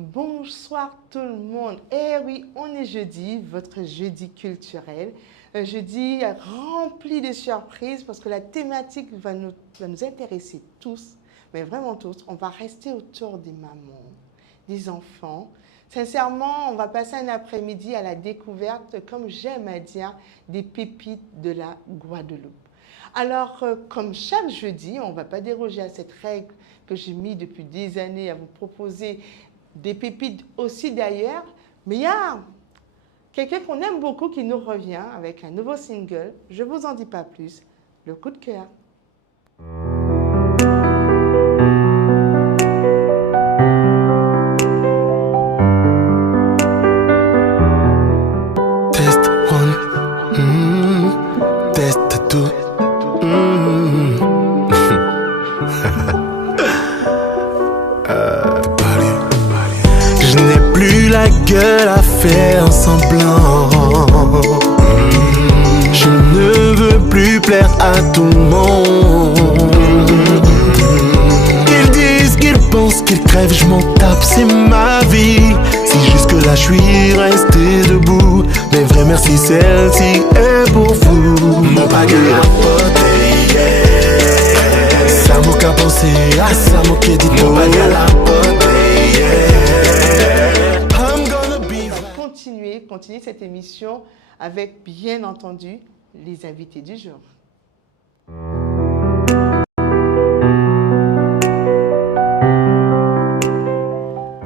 Bonsoir tout le monde. Eh oui, on est jeudi, votre jeudi culturel. Un jeudi rempli de surprises parce que la thématique va nous intéresser tous, mais vraiment tous. On va rester autour des mamans, des enfants. Sincèrement, on va passer un après-midi à la découverte, comme j'aime à dire, des pépites de la Guadeloupe. Alors, comme chaque jeudi, on ne va pas déroger à cette règle que j'ai mise depuis des années à vous proposer des pépites aussi d'ailleurs, mais il y a quelqu'un qu'on aime beaucoup qui nous revient avec un nouveau single. Je ne vous en dis pas plus. Le coup de cœur. Test one, test two. Je n'ai plus la gueule à faire semblant. Je ne veux plus plaire à tout le monde. Qu'ils disent, qu'ils pensent, qu'ils crèvent, je m'en tape, c'est ma vie. Si jusque-là je suis resté debout, mais vrai merci, celle-ci est pour vous. Mon baguette à poter, yeah. Ça m'a qu'à penser à ça, mon qui dit mon baguette à poter, yeah. I'm gonna be. On va continuer cette émission avec, bien entendu, les invités du jour.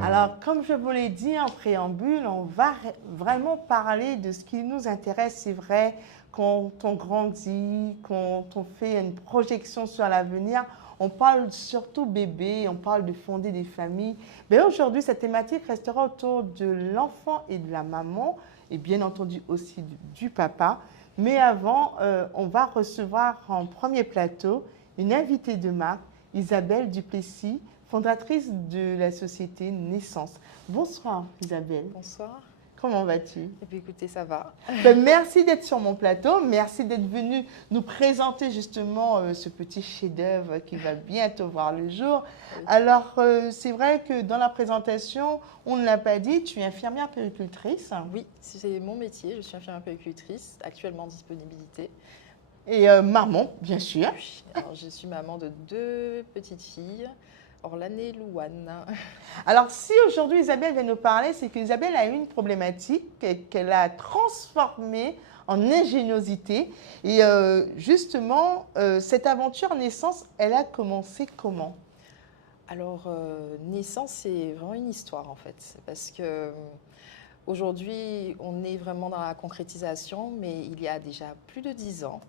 Alors, comme je vous l'ai dit en préambule, on va vraiment parler de ce qui nous intéresse. C'est vrai, quand on grandit, quand on fait une projection sur l'avenir, on parle surtout bébé, on parle de fonder des familles. Mais aujourd'hui, cette thématique restera autour de l'enfant et de la maman, et bien entendu aussi du papa. Mais avant, on va recevoir en premier plateau une invitée de marque, Isabelle Duplessis, fondatrice de la société Naissance. Bonsoir Isabelle. Bonsoir. Comment vas-tu? Eh bien, écoutez, ça va. Merci d'être sur mon plateau. Merci d'être venue nous présenter justement ce petit chef-d'œuvre qui va bientôt voir le jour. Alors, c'est vrai que dans la présentation, on ne l'a pas dit, tu es infirmière puéricultrice. Oui, c'est mon métier. Je suis infirmière puéricultrice, actuellement en disponibilité. Et maman, bien sûr. Oui. Alors, je suis maman de 2 petites filles, Orlane et Louane. Alors, si aujourd'hui Isabelle vient nous parler, c'est qu'Isabelle a eu une problématique qu'elle a transformée en ingéniosité. Et justement, cette aventure Naissance, elle a commencé comment? Alors, Naissance, c'est vraiment une histoire en fait. Parce que aujourd'hui, on est vraiment dans la concrétisation, mais il y a déjà plus de 10 ans,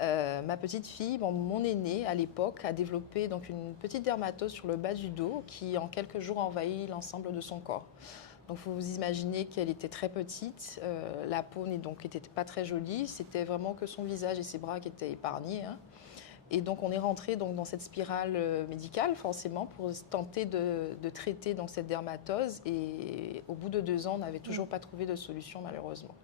ma petite fille, mon aînée à l'époque, a développé donc une petite dermatose sur le bas du dos qui en quelques jours envahit l'ensemble de son corps. Donc il faut vous imaginer qu'elle était très petite, la peau n'était pas très jolie, c'était vraiment que son visage et ses bras qui étaient épargnés. Hein. Et donc on est rentré donc dans cette spirale médicale forcément pour tenter de traiter donc cette dermatose et au bout de 2 ans on n'avait toujours pas trouvé de solution malheureusement.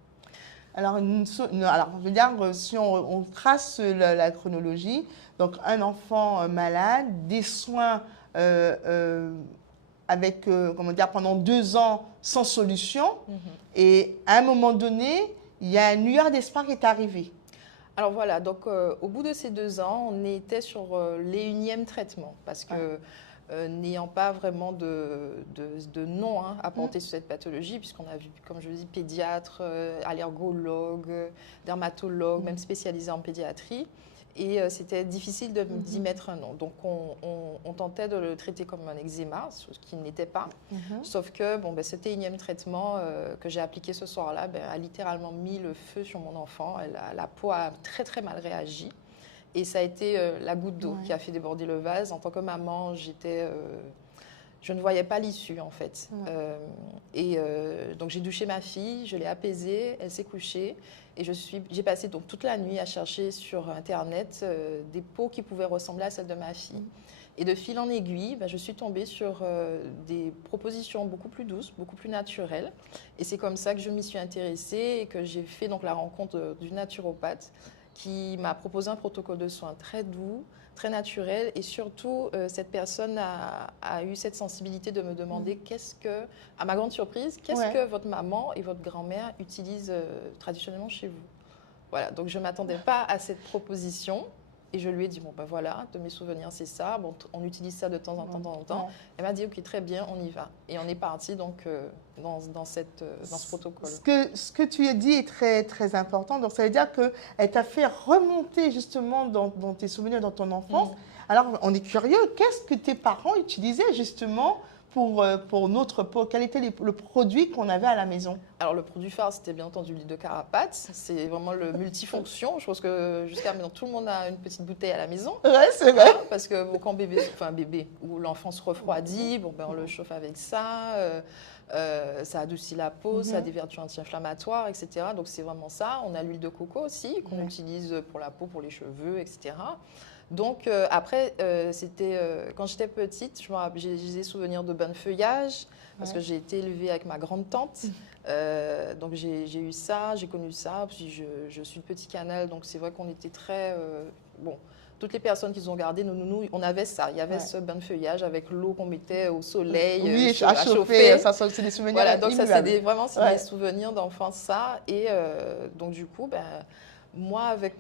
Alors, je veux dire, si on trace la chronologie, donc un enfant malade, des soins avec, comment dire, pendant 2 ans sans solution, et à un moment donné, il y a une lueur d'espoir qui est arrivée. Alors voilà, donc au bout de ces 2 ans, on était sur les 1e traitements parce que n'ayant pas vraiment de nom à porter sur cette pathologie, puisqu'on a vu, comme je le dis, pédiatre, allergologue, dermatologue, même spécialisé en pédiatrie. Et c'était difficile d'y mettre un nom. Donc, on tentait de le traiter comme un eczéma, ce qui n'était pas. Sauf que cet 1e traitement que j'ai appliqué ce soir-là a littéralement mis le feu sur mon enfant. La peau a très, très mal réagi. Et ça a été la goutte d'eau qui a fait déborder le vase. En tant que maman, je ne voyais pas l'issue en fait. Ouais. Donc j'ai douché ma fille, je l'ai apaisée, elle s'est couchée et j'ai passé donc toute la nuit à chercher sur Internet des peaux qui pouvaient ressembler à celles de ma fille. Et de fil en aiguille, je suis tombée sur des propositions beaucoup plus douces, beaucoup plus naturelles. Et c'est comme ça que je m'y suis intéressée et que j'ai fait donc la rencontre d'une naturopathe qui m'a proposé un protocole de soins très doux, très naturel. Et surtout, cette personne a eu cette sensibilité de me demander à ma grande surprise, qu'est-ce que votre maman et votre grand-mère utilisent traditionnellement chez vous. Voilà, donc je ne m'attendais pas à cette proposition. Et je lui ai dit, bon, ben voilà, de mes souvenirs, c'est ça. Bon, on utilise ça de temps en temps. Elle m'a dit, OK, très bien, on y va. Et on est parti donc dans ce protocole. Ce que tu as dit est très, très important. Donc, ça veut dire qu'elle t'a fait remonter justement dans tes souvenirs, dans ton enfance. Alors, on est curieux, qu'est-ce que tes parents utilisaient justement pour notre peau? Quel était le produit qu'on avait à la maison? Alors, le produit phare, c'était bien entendu l'huile de carapate. C'est vraiment le multifonction. Je pense que jusqu'à maintenant, tout le monde a une petite bouteille à la maison. Oui, c'est vrai. Parce que bon, quand bébé ou l'enfant se refroidit, on le chauffe avec ça. Ça adoucit la peau, ça a des vertus anti-inflammatoires, etc. Donc, c'est vraiment ça. On a l'huile de coco aussi, qu'on utilise pour la peau, pour les cheveux, etc. Donc, après, quand j'étais petite, j'ai des souvenirs de bain de feuillage, parce que j'ai été élevée avec ma grande-tante. Donc, j'ai eu ça, j'ai connu ça. Puis, je suis le petit canal, donc c'est vrai qu'on était très... toutes les personnes qui nous ont gardé, nous, on avait ça. Il y avait ce bain de feuillage avec l'eau qu'on mettait au soleil, à chauffer. Ça, c'est des souvenirs. Voilà, donc ça, c'est des souvenirs d'enfance, ça. Et donc, du coup, moi, avec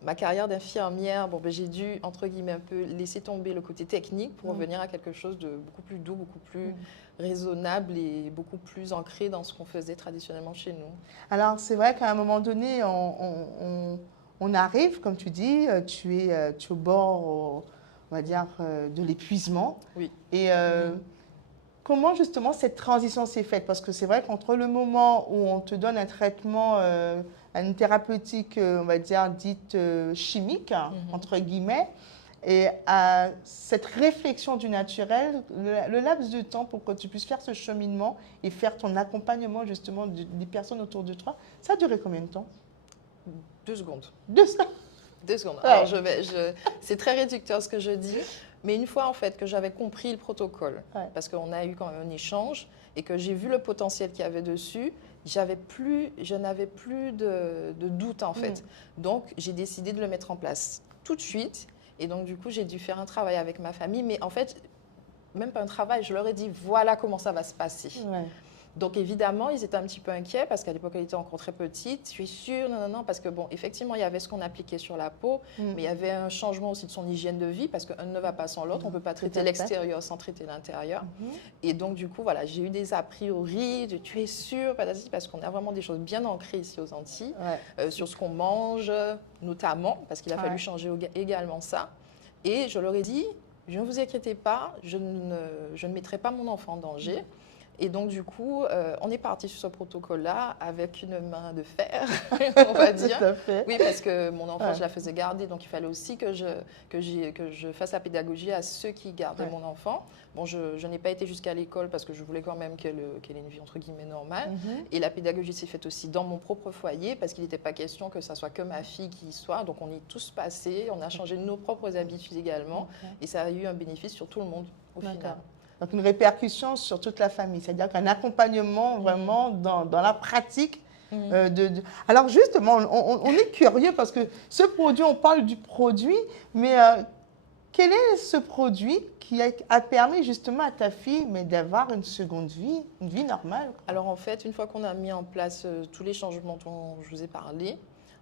ma carrière d'infirmière, j'ai dû, entre guillemets, un peu laisser tomber le côté technique pour revenir à quelque chose de beaucoup plus doux, beaucoup plus raisonnable et beaucoup plus ancré dans ce qu'on faisait traditionnellement chez nous. Alors, c'est vrai qu'à un moment donné, on arrive, comme tu dis, tu es au bord, on va dire, de l'épuisement. Oui. Et comment justement cette transition s'est faite? Parce que c'est vrai qu'entre le moment où on te donne un traitement, une thérapeutique, on va dire, dite chimique, entre guillemets, et à cette réflexion du naturel, le laps de temps pour que tu puisses faire ce cheminement et faire ton accompagnement justement des personnes autour de toi, ça a duré combien de temps? 2 secondes. 2 secondes. 2 secondes. Ouais. Alors, c'est très réducteur ce que je dis, mais une fois en fait que j'avais compris le protocole, parce qu'on a eu quand même un échange et que j'ai vu le potentiel qu'il y avait dessus, je n'avais plus de doute en fait. Donc, j'ai décidé de le mettre en place tout de suite. Et donc, du coup, j'ai dû faire un travail avec ma famille, mais en fait, même pas un travail, je leur ai dit, voilà comment ça va se passer. Ouais. Donc, évidemment, ils étaient un petit peu inquiets parce qu'à l'époque, elle était encore très petite. Je suis sûre, non, parce que, effectivement, il y avait ce qu'on appliquait sur la peau, mais il y avait un changement aussi de son hygiène de vie parce qu'un ne va pas sans l'autre. On ne peut pas traiter l'extérieur sans traiter l'intérieur. Et donc, du coup, voilà, j'ai eu des a priori de tu es sûre, parce qu'on a vraiment des choses bien ancrées ici aux Antilles, sur ce qu'on mange, notamment, parce qu'il a fallu changer également ça. Et je leur ai dit, ne vous inquiétez pas, je ne mettrai pas mon enfant en danger. Et donc, du coup, on est parti sur ce protocole-là avec une main de fer, on va dire. Tout à fait. Oui, parce que mon enfant, je la faisais garder, donc il fallait aussi que je fasse la pédagogie à ceux qui gardaient mon enfant. Bon, je n'ai pas été jusqu'à l'école parce que je voulais quand même qu'elle ait une vie, entre guillemets, normale. Et la pédagogie s'est faite aussi dans mon propre foyer parce qu'il n'était pas question que ça soit que ma fille qui y soit. Donc, on est tous passés, on a changé nos propres habitudes également. Et ça a eu un bénéfice sur tout le monde, au final. Donc, une répercussion sur toute la famille, c'est-à-dire qu'un accompagnement vraiment dans la pratique. Alors, justement, on est curieux parce que ce produit, on parle du produit, mais quel est ce produit qui a permis justement à ta fille d'avoir une seconde vie, une vie normale? Alors, en fait, une fois qu'on a mis en place tous les changements dont je vous ai parlé,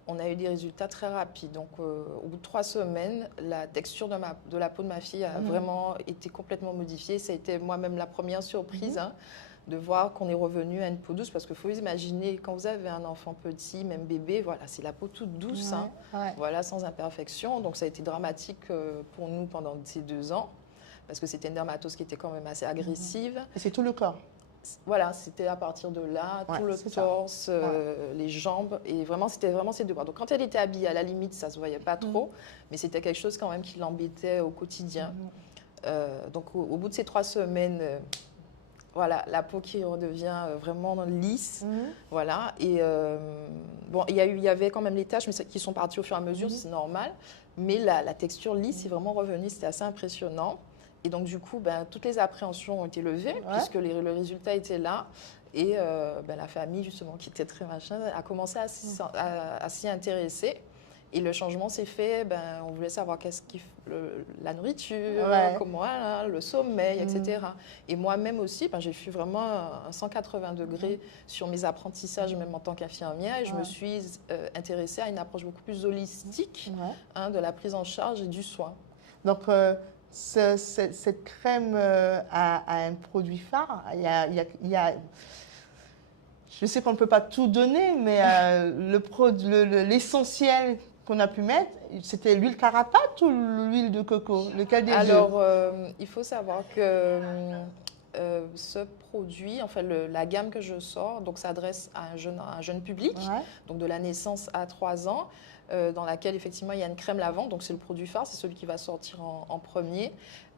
on a eu des résultats très rapides. Donc, au bout de 3 semaines, la texture de la peau de ma fille a vraiment été complètement modifiée. Ça a été moi-même la première surprise de voir qu'on est revenu à une peau douce. Parce qu'il faut imaginer, quand vous avez un enfant petit, même bébé, voilà, c'est la peau toute douce, voilà, sans imperfection. Donc, ça a été dramatique pour nous pendant ces 2 ans. Parce que c'était une dermatose qui était quand même assez agressive. Et c'est tout le corps? Voilà, c'était à partir de là, tout le torse, les jambes, et vraiment, c'était vraiment ces 2 bras. Donc, quand elle était habillée, à la limite, ça ne se voyait pas trop, mais c'était quelque chose quand même qui l'embêtait au quotidien. Donc au bout de ces 3 semaines, voilà, la peau qui redevient vraiment lisse. Voilà. Et bon, il y avait quand même les taches, mais qui sont parties au fur et à mesure, c'est normal. Mais la texture lisse est vraiment revenue, c'était assez impressionnant. Et donc du coup, toutes les appréhensions ont été levées, puisque le résultat était là. Et la famille, justement, qui était très machin, a commencé à s'y intéresser. Et le changement s'est fait, on voulait savoir la nourriture, comment le sommeil, etc. Et moi-même aussi, j'ai fait vraiment un 180 degrés sur mes apprentissages, même en tant qu'infirmière. Et je me suis intéressée à une approche beaucoup plus holistique de la prise en charge et du soin. Donc, cette crème a un produit phare. Il y a je sais qu'on ne peut pas tout donner, mais l'essentiel qu'on a pu mettre, c'était l'huile Carapate ou l'huile de coco? Lequel des deux? Alors, il faut savoir que ce produit, enfin la gamme que je sors, donc s'adresse à un jeune public, donc de la naissance à 3 ans, dans laquelle effectivement il y a une crème lavande, donc c'est le produit phare, c'est celui qui va sortir en premier.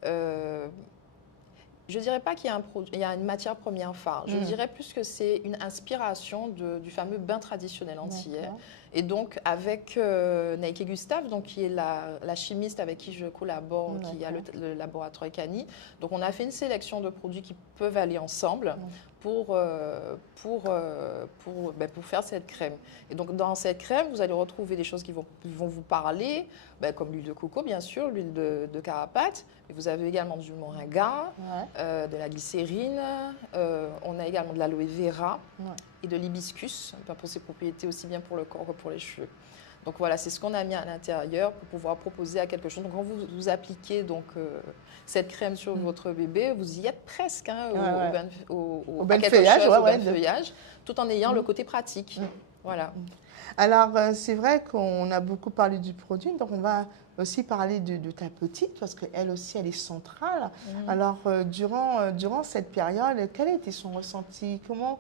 Je ne dirais pas qu'il y a une matière première phare. Je dirais plus que c'est une inspiration du fameux bain traditionnel antillais. Et donc, avec Nike Gustave, donc, qui est la chimiste avec qui je collabore, qui a le laboratoire Ecani, donc on a fait une sélection de produits qui peuvent aller ensemble pour faire cette crème. Et donc, dans cette crème, vous allez retrouver des choses qui vont vous parler, comme l'huile de coco, bien sûr, l'huile de Carapate. Mais vous avez également du moringa, de la glycérine. On a également de l'aloe vera et de l'hibiscus, pour ses propriétés aussi bien pour le corps que pour les cheveux. Donc voilà, c'est ce qu'on a mis à l'intérieur pour pouvoir proposer à quelque chose. Donc quand vous appliquez cette crème sur votre bébé, vous y êtes presque au bain feuillage, tout en ayant le côté pratique. Voilà. Alors, c'est vrai qu'on a beaucoup parlé du produit, donc on va aussi parler de ta petite, parce qu'elle aussi, elle est centrale. Alors, durant cette période, quel a été son ressenti? Comment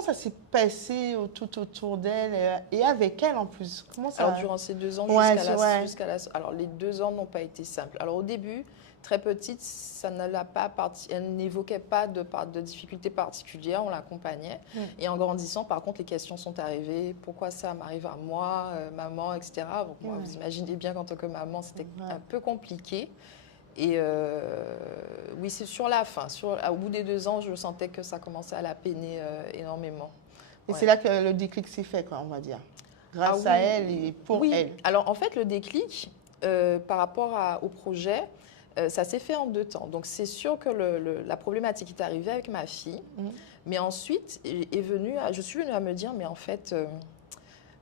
ça s'est passé tout autour d'elle et avec elle en plus? Alors, durant ces 2 ans, alors, les 2 ans n'ont pas été simples. Alors, au début, très petite, elle n'évoquait pas de difficultés particulières, on l'accompagnait. Et en grandissant, par contre, les questions sont arrivées. Pourquoi ça m'arrive à moi, maman, etc. Donc, moi, vous imaginez bien qu'en tant que maman, c'était un peu compliqué. Et oui, c'est sur la fin. Au bout des 2 ans, je sentais que ça commençait à la peiner énormément. Et c'est là que le déclic s'est fait, on va dire. Grâce à elle et pour elle. Alors, en fait, le déclic, par rapport au projet, ça s'est fait en 2 temps. Donc, c'est sûr que la problématique est arrivée avec ma fille. Mais ensuite, je suis venue à me dire, mais en fait,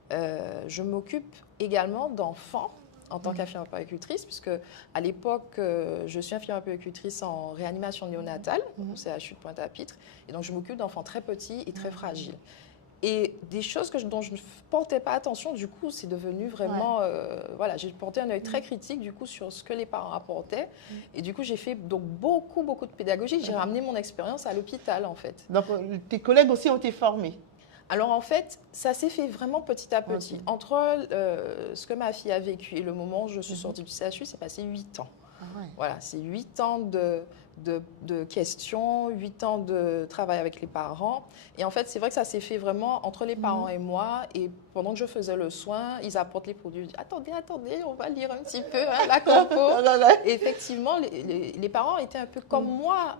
je m'occupe également d'enfants en tant qu'infirmière puéricultrice, puisque à l'époque, je suis infirmière puéricultrice en réanimation néonatale, au CHU de Pointe-à-Pitre, et donc je m'occupe d'enfants très petits et très fragiles. Et des choses dont je ne portais pas attention, du coup, c'est devenu vraiment... j'ai porté un œil très critique, du coup, sur ce que les parents apportaient. Et du coup, j'ai fait donc beaucoup de pédagogie. J'ai ramené mon expérience à l'hôpital, en fait. Donc, tes collègues aussi ont été formés? Alors, en fait, ça s'est fait vraiment petit à petit. Entre ce que ma fille a vécu et le moment où je suis sortie du CHU, c'est passé 8 ans. Voilà, c'est 8 ans de questions, 8 ans de travail avec les parents. Et en fait, c'est vrai que ça s'est fait vraiment entre les parents et moi. Et pendant que je faisais le soin, ils apportent les produits. Je dis, attendez, on va lire un petit peu la compo. Et effectivement, les parents étaient un peu comme moi,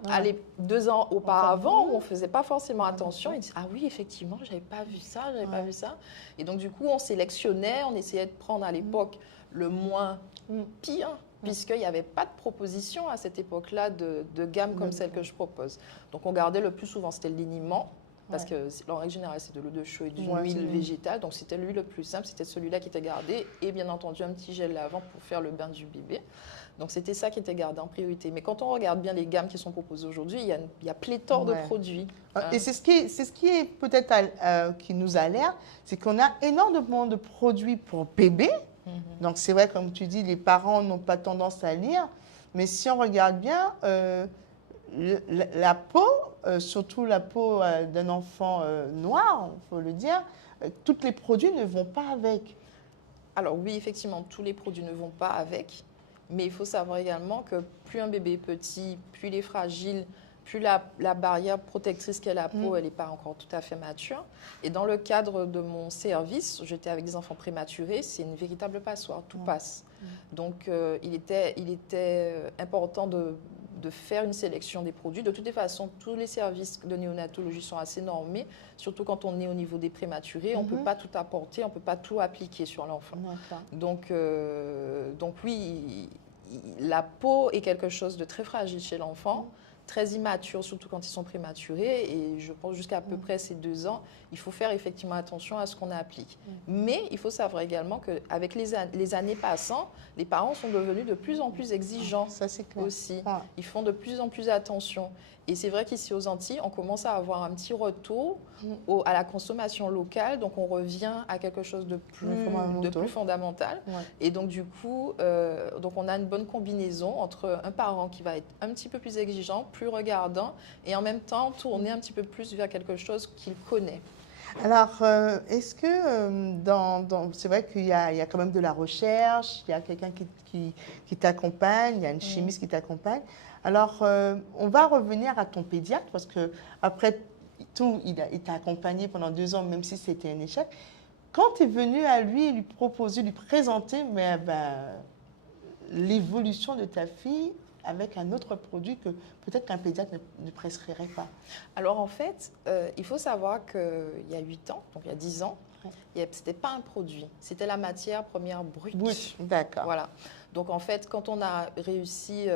2 ans auparavant, où on ne faisait pas forcément attention. Ils disaient, ah oui, effectivement, je n'avais pas vu ça, pas vu ça. Et donc, du coup, on sélectionnait, on essayait de prendre à l'époque le moins pire, puisqu'il n'y avait pas de proposition à cette époque-là de gamme comme celle que je propose. Donc, on gardait le plus souvent, c'était le liniment, parce que en règle générale, c'est de l'eau de chaux et d'une huile végétale. Donc, c'était lui le plus simple, c'était celui-là qui était gardé. Et bien entendu, un petit gel lavant pour faire le bain du bébé. Donc, c'était ça qui était gardé en priorité. Mais quand on regarde bien les gammes qui sont proposées aujourd'hui, il y a pléthore de produits. Et c'est ce qui est peut-être qui nous alerte, c'est qu'on a énormément de produits pour bébés. Donc, c'est vrai, comme tu dis, les parents n'ont pas tendance à lire. Mais si on regarde bien, la peau, surtout la peau d'un enfant noir, il faut le dire, tous les produits ne vont pas avec. Alors oui, effectivement, tous les produits ne vont pas avec. Mais il faut savoir également que plus un bébé est petit, plus il est fragile, plus la barrière protectrice qu'est la peau, elle n'est pas encore tout à fait mature. Et dans le cadre de mon service, j'étais avec des enfants prématurés, c'est une véritable passoire, tout passe. Donc, il était important de faire une sélection des produits. De toutes les façons, tous les services de néonatologie sont assez normés, surtout quand on est au niveau des prématurés. On ne peut pas tout apporter, on ne peut pas tout appliquer sur l'enfant. Donc oui, la peau est quelque chose de très fragile chez l'enfant, très immature, surtout quand ils sont prématurés. Et je pense jusqu'à peu près ces 2 ans, il faut faire effectivement attention à ce qu'on applique. Mais il faut savoir également qu'avec les années passant, les parents sont devenus de plus en plus exigeants. Ça, c'est clair. Aussi. Ils font de plus en plus attention. Et c'est vrai qu'ici aux Antilles, on commence à avoir un petit retour à la consommation locale. Donc, on revient à quelque chose de plus fondamental. Et donc, du coup, on a une bonne combinaison entre un parent qui va être un petit peu plus exigeant, plus regardant, et en même temps tourner un petit peu plus vers quelque chose qu'il connaît. Alors, est-ce que c'est vrai qu'il y a quand même de la recherche, il y a quelqu'un qui t'accompagne, il y a une chimiste qui t'accompagne. Alors, on va revenir à ton pédiatre parce que après tout, il t'a accompagné pendant 2 ans, même si c'était un échec. Quand tu es venu à lui proposer, lui présenter l'évolution de ta fille avec un autre produit que peut-être qu'un pédiatre ne prescrirait pas. Alors en fait, il faut savoir qu'il y a 8 ans, donc il y a 10 ans, ce n'était pas un produit, c'était la matière première brute. D'accord. Voilà. Donc en fait, quand on a réussi,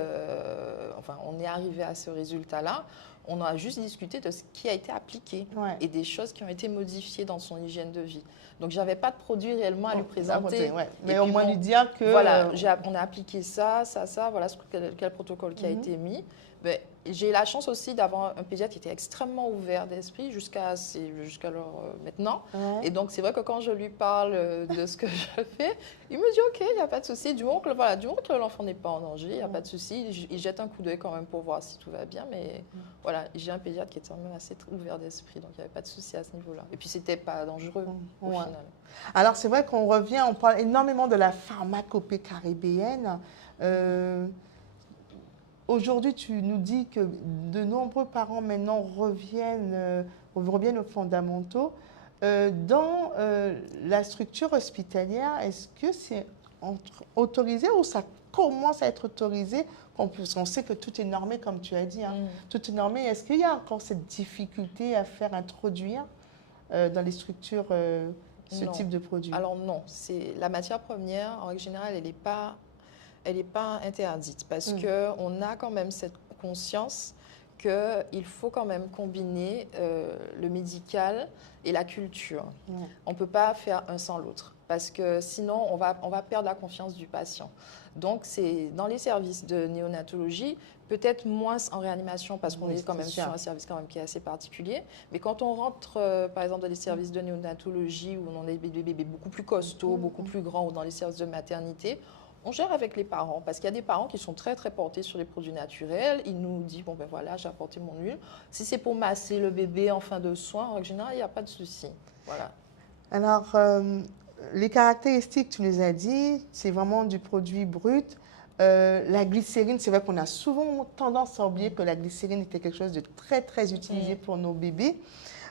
on est arrivé à ce résultat-là, on a juste discuté de ce qui a été appliqué et des choses qui ont été modifiées dans son hygiène de vie. Donc, je n'avais pas de produit réellement à lui présenter. Mais au moins lui dire que... Voilà, on a appliqué ça, voilà quel protocole qui a été mis. Mais j'ai la chance aussi d'avoir un pédiatre qui était extrêmement ouvert d'esprit jusqu'à maintenant. Et donc, c'est vrai que quand je lui parle de ce que je fais, il me dit « OK, il n'y a pas de souci. Du moment que l'enfant n'est pas en danger, il n'y a pas de souci. » Il jette un coup d'œil quand même pour voir si tout va bien. Mais voilà, j'ai un pédiatre qui était quand même assez ouvert d'esprit. Donc, il n'y avait pas de souci à ce niveau-là. Et puis, ce n'était pas dangereux au final. Alors, c'est vrai qu'on revient, on parle énormément de la pharmacopée caribéenne. Aujourd'hui, tu nous dis que de nombreux parents maintenant reviennent aux fondamentaux. Dans la structure hospitalière, est-ce que c'est autorisé ou ça commence à être autorisé? On sait que tout est normé, comme tu as dit. Tout est normé. Est-ce qu'il y a encore cette difficulté à faire introduire dans les structures ce type de produit? Alors non, la matière première, en règle générale, elle n'est pas interdite parce qu'on a quand même cette conscience qu'il faut quand même combiner le médical et la culture. On ne peut pas faire un sans l'autre parce que sinon, on va perdre la confiance du patient. Donc, c'est dans les services de néonatologie, peut-être moins en réanimation parce qu'on est quand même sur un service quand même qui est assez particulier. Mais quand on rentre, par exemple, dans les services de néonatologie où on a des bébés beaucoup plus costauds, beaucoup plus grands ou dans les services de maternité, on gère avec les parents parce qu'il y a des parents qui sont très, très portés sur les produits naturels. Ils nous disent, bon ben voilà, j'ai apporté mon huile. Si c'est pour masser le bébé en fin de soins, en général, il n'y a pas de souci. Voilà. Alors, les caractéristiques, tu les as dit, c'est vraiment du produit brut. La glycérine, c'est vrai qu'on a souvent tendance à oublier que la glycérine était quelque chose de très, très utilisé pour nos bébés.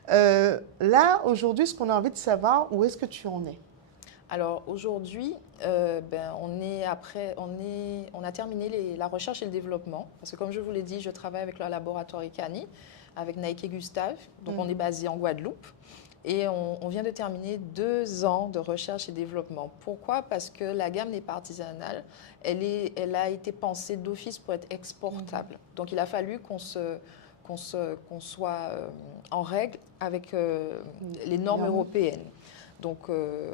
Là, aujourd'hui, ce qu'on a envie de savoir, où est-ce que tu en es? Alors aujourd'hui, on a terminé la recherche et le développement. Parce que comme je vous l'ai dit, je travaille avec le laboratoire ICANI, avec Naïk et Gustave. Donc on est basé en Guadeloupe. Et on vient de terminer 2 ans de recherche et développement. Pourquoi? Parce que la gamme n'est pas artisanale. Elle a été pensée d'office pour être exportable. Donc il a fallu qu'on soit en règle avec les normes européennes. Donc,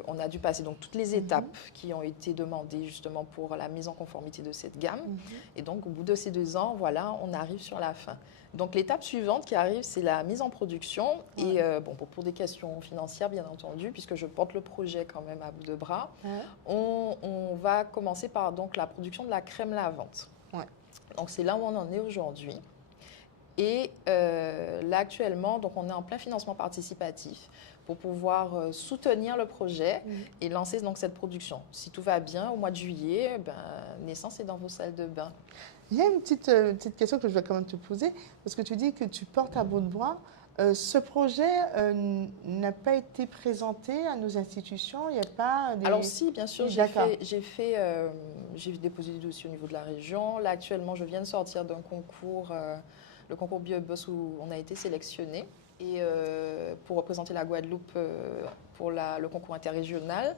on a dû passer toutes les étapes qui ont été demandées justement pour la mise en conformité de cette gamme. Et donc, au bout de ces 2 ans, voilà, on arrive sur la fin. Donc, l'étape suivante qui arrive, c'est la mise en production. Et pour des questions financières, bien entendu, puisque je porte le projet quand même à bout de bras, on va commencer par la production de la crème lavante. Donc, c'est là où on en est aujourd'hui. Et là, actuellement, donc, on est en plein financement participatif pour pouvoir soutenir le projet et lancer donc, cette production. Si tout va bien, au mois de juillet, Naissance est dans vos salles de bain. Il y a une petite question que je vais quand même te poser, parce que tu dis que tu portes à bout de bras. Ce projet n'a pas été présenté à nos institutions. Il n'y a pas des... Alors si, bien sûr, Oui, j'ai déposé des dossiers au niveau de la région. Là, actuellement, je viens de sortir d'un concours, le concours BioBoss, où on a été sélectionné et pour représenter la Guadeloupe pour le concours interrégional.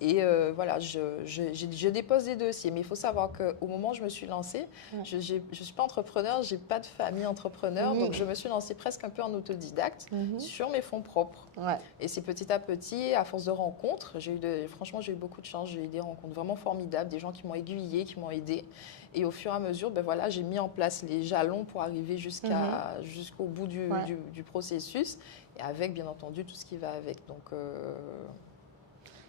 Et voilà, je dépose des dossiers. Mais il faut savoir qu'au moment où je me suis lancée, je ne suis pas entrepreneur, je n'ai pas de famille entrepreneur. Donc, je me suis lancée presque un peu en autodidacte sur mes fonds propres. Et c'est petit à petit, à force de rencontres, franchement, j'ai eu beaucoup de chance. J'ai eu des rencontres vraiment formidables, des gens qui m'ont aiguillée, qui m'ont aidée. Et au fur et à mesure, voilà, j'ai mis en place les jalons pour arriver jusqu'au bout du processus. Et avec, bien entendu, tout ce qui va avec. Donc...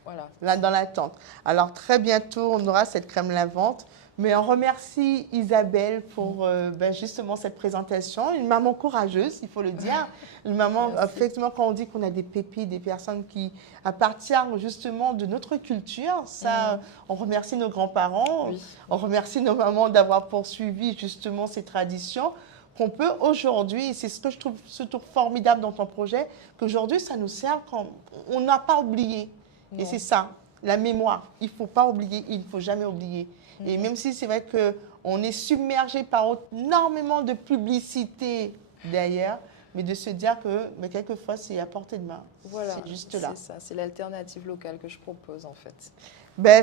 voilà. Là, dans l'attente. Alors, très bientôt, on aura cette crème lavante. Mais on remercie Isabelle pour justement cette présentation. Une maman courageuse, il faut le dire. Une maman, effectivement, quand on dit qu'on a des pépites, des personnes qui appartiennent justement de notre culture, ça, on remercie nos grands-parents, on remercie nos mamans d'avoir poursuivi justement ces traditions qu'on peut aujourd'hui, et c'est ce que je trouve surtout formidable dans ton projet, qu'aujourd'hui, ça nous sert quand on n'a pas oublié. Et c'est ça, la mémoire. Il ne faut pas oublier, il ne faut jamais oublier. Et même si c'est vrai qu'on est submergé par énormément de publicité d'ailleurs, mais de se dire que quelquefois, c'est à portée de main. Voilà, c'est juste là. C'est ça, c'est l'alternative locale que je propose en fait.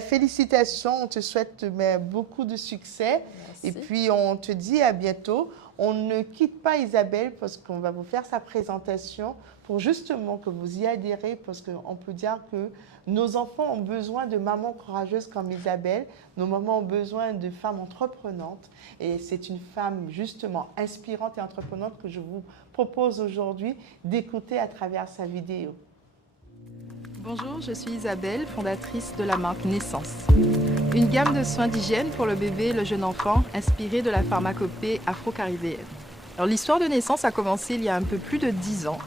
Félicitations, on te souhaite beaucoup de succès. Merci. Et puis, on te dit à bientôt. On ne quitte pas Isabelle parce qu'on va vous faire sa présentation pour justement que vous y adhérez, parce qu'on peut dire que nos enfants ont besoin de mamans courageuses comme Isabelle. Nos mamans ont besoin de femmes entreprenantes. Et c'est une femme justement inspirante et entreprenante que je vous propose aujourd'hui d'écouter à travers sa vidéo. Bonjour, je suis Isabelle, fondatrice de la marque Naissance. Une gamme de soins d'hygiène pour le bébé et le jeune enfant inspirée de la pharmacopée afro-caribéenne. Alors, l'histoire de Naissance a commencé il y a un peu plus de 10 ans,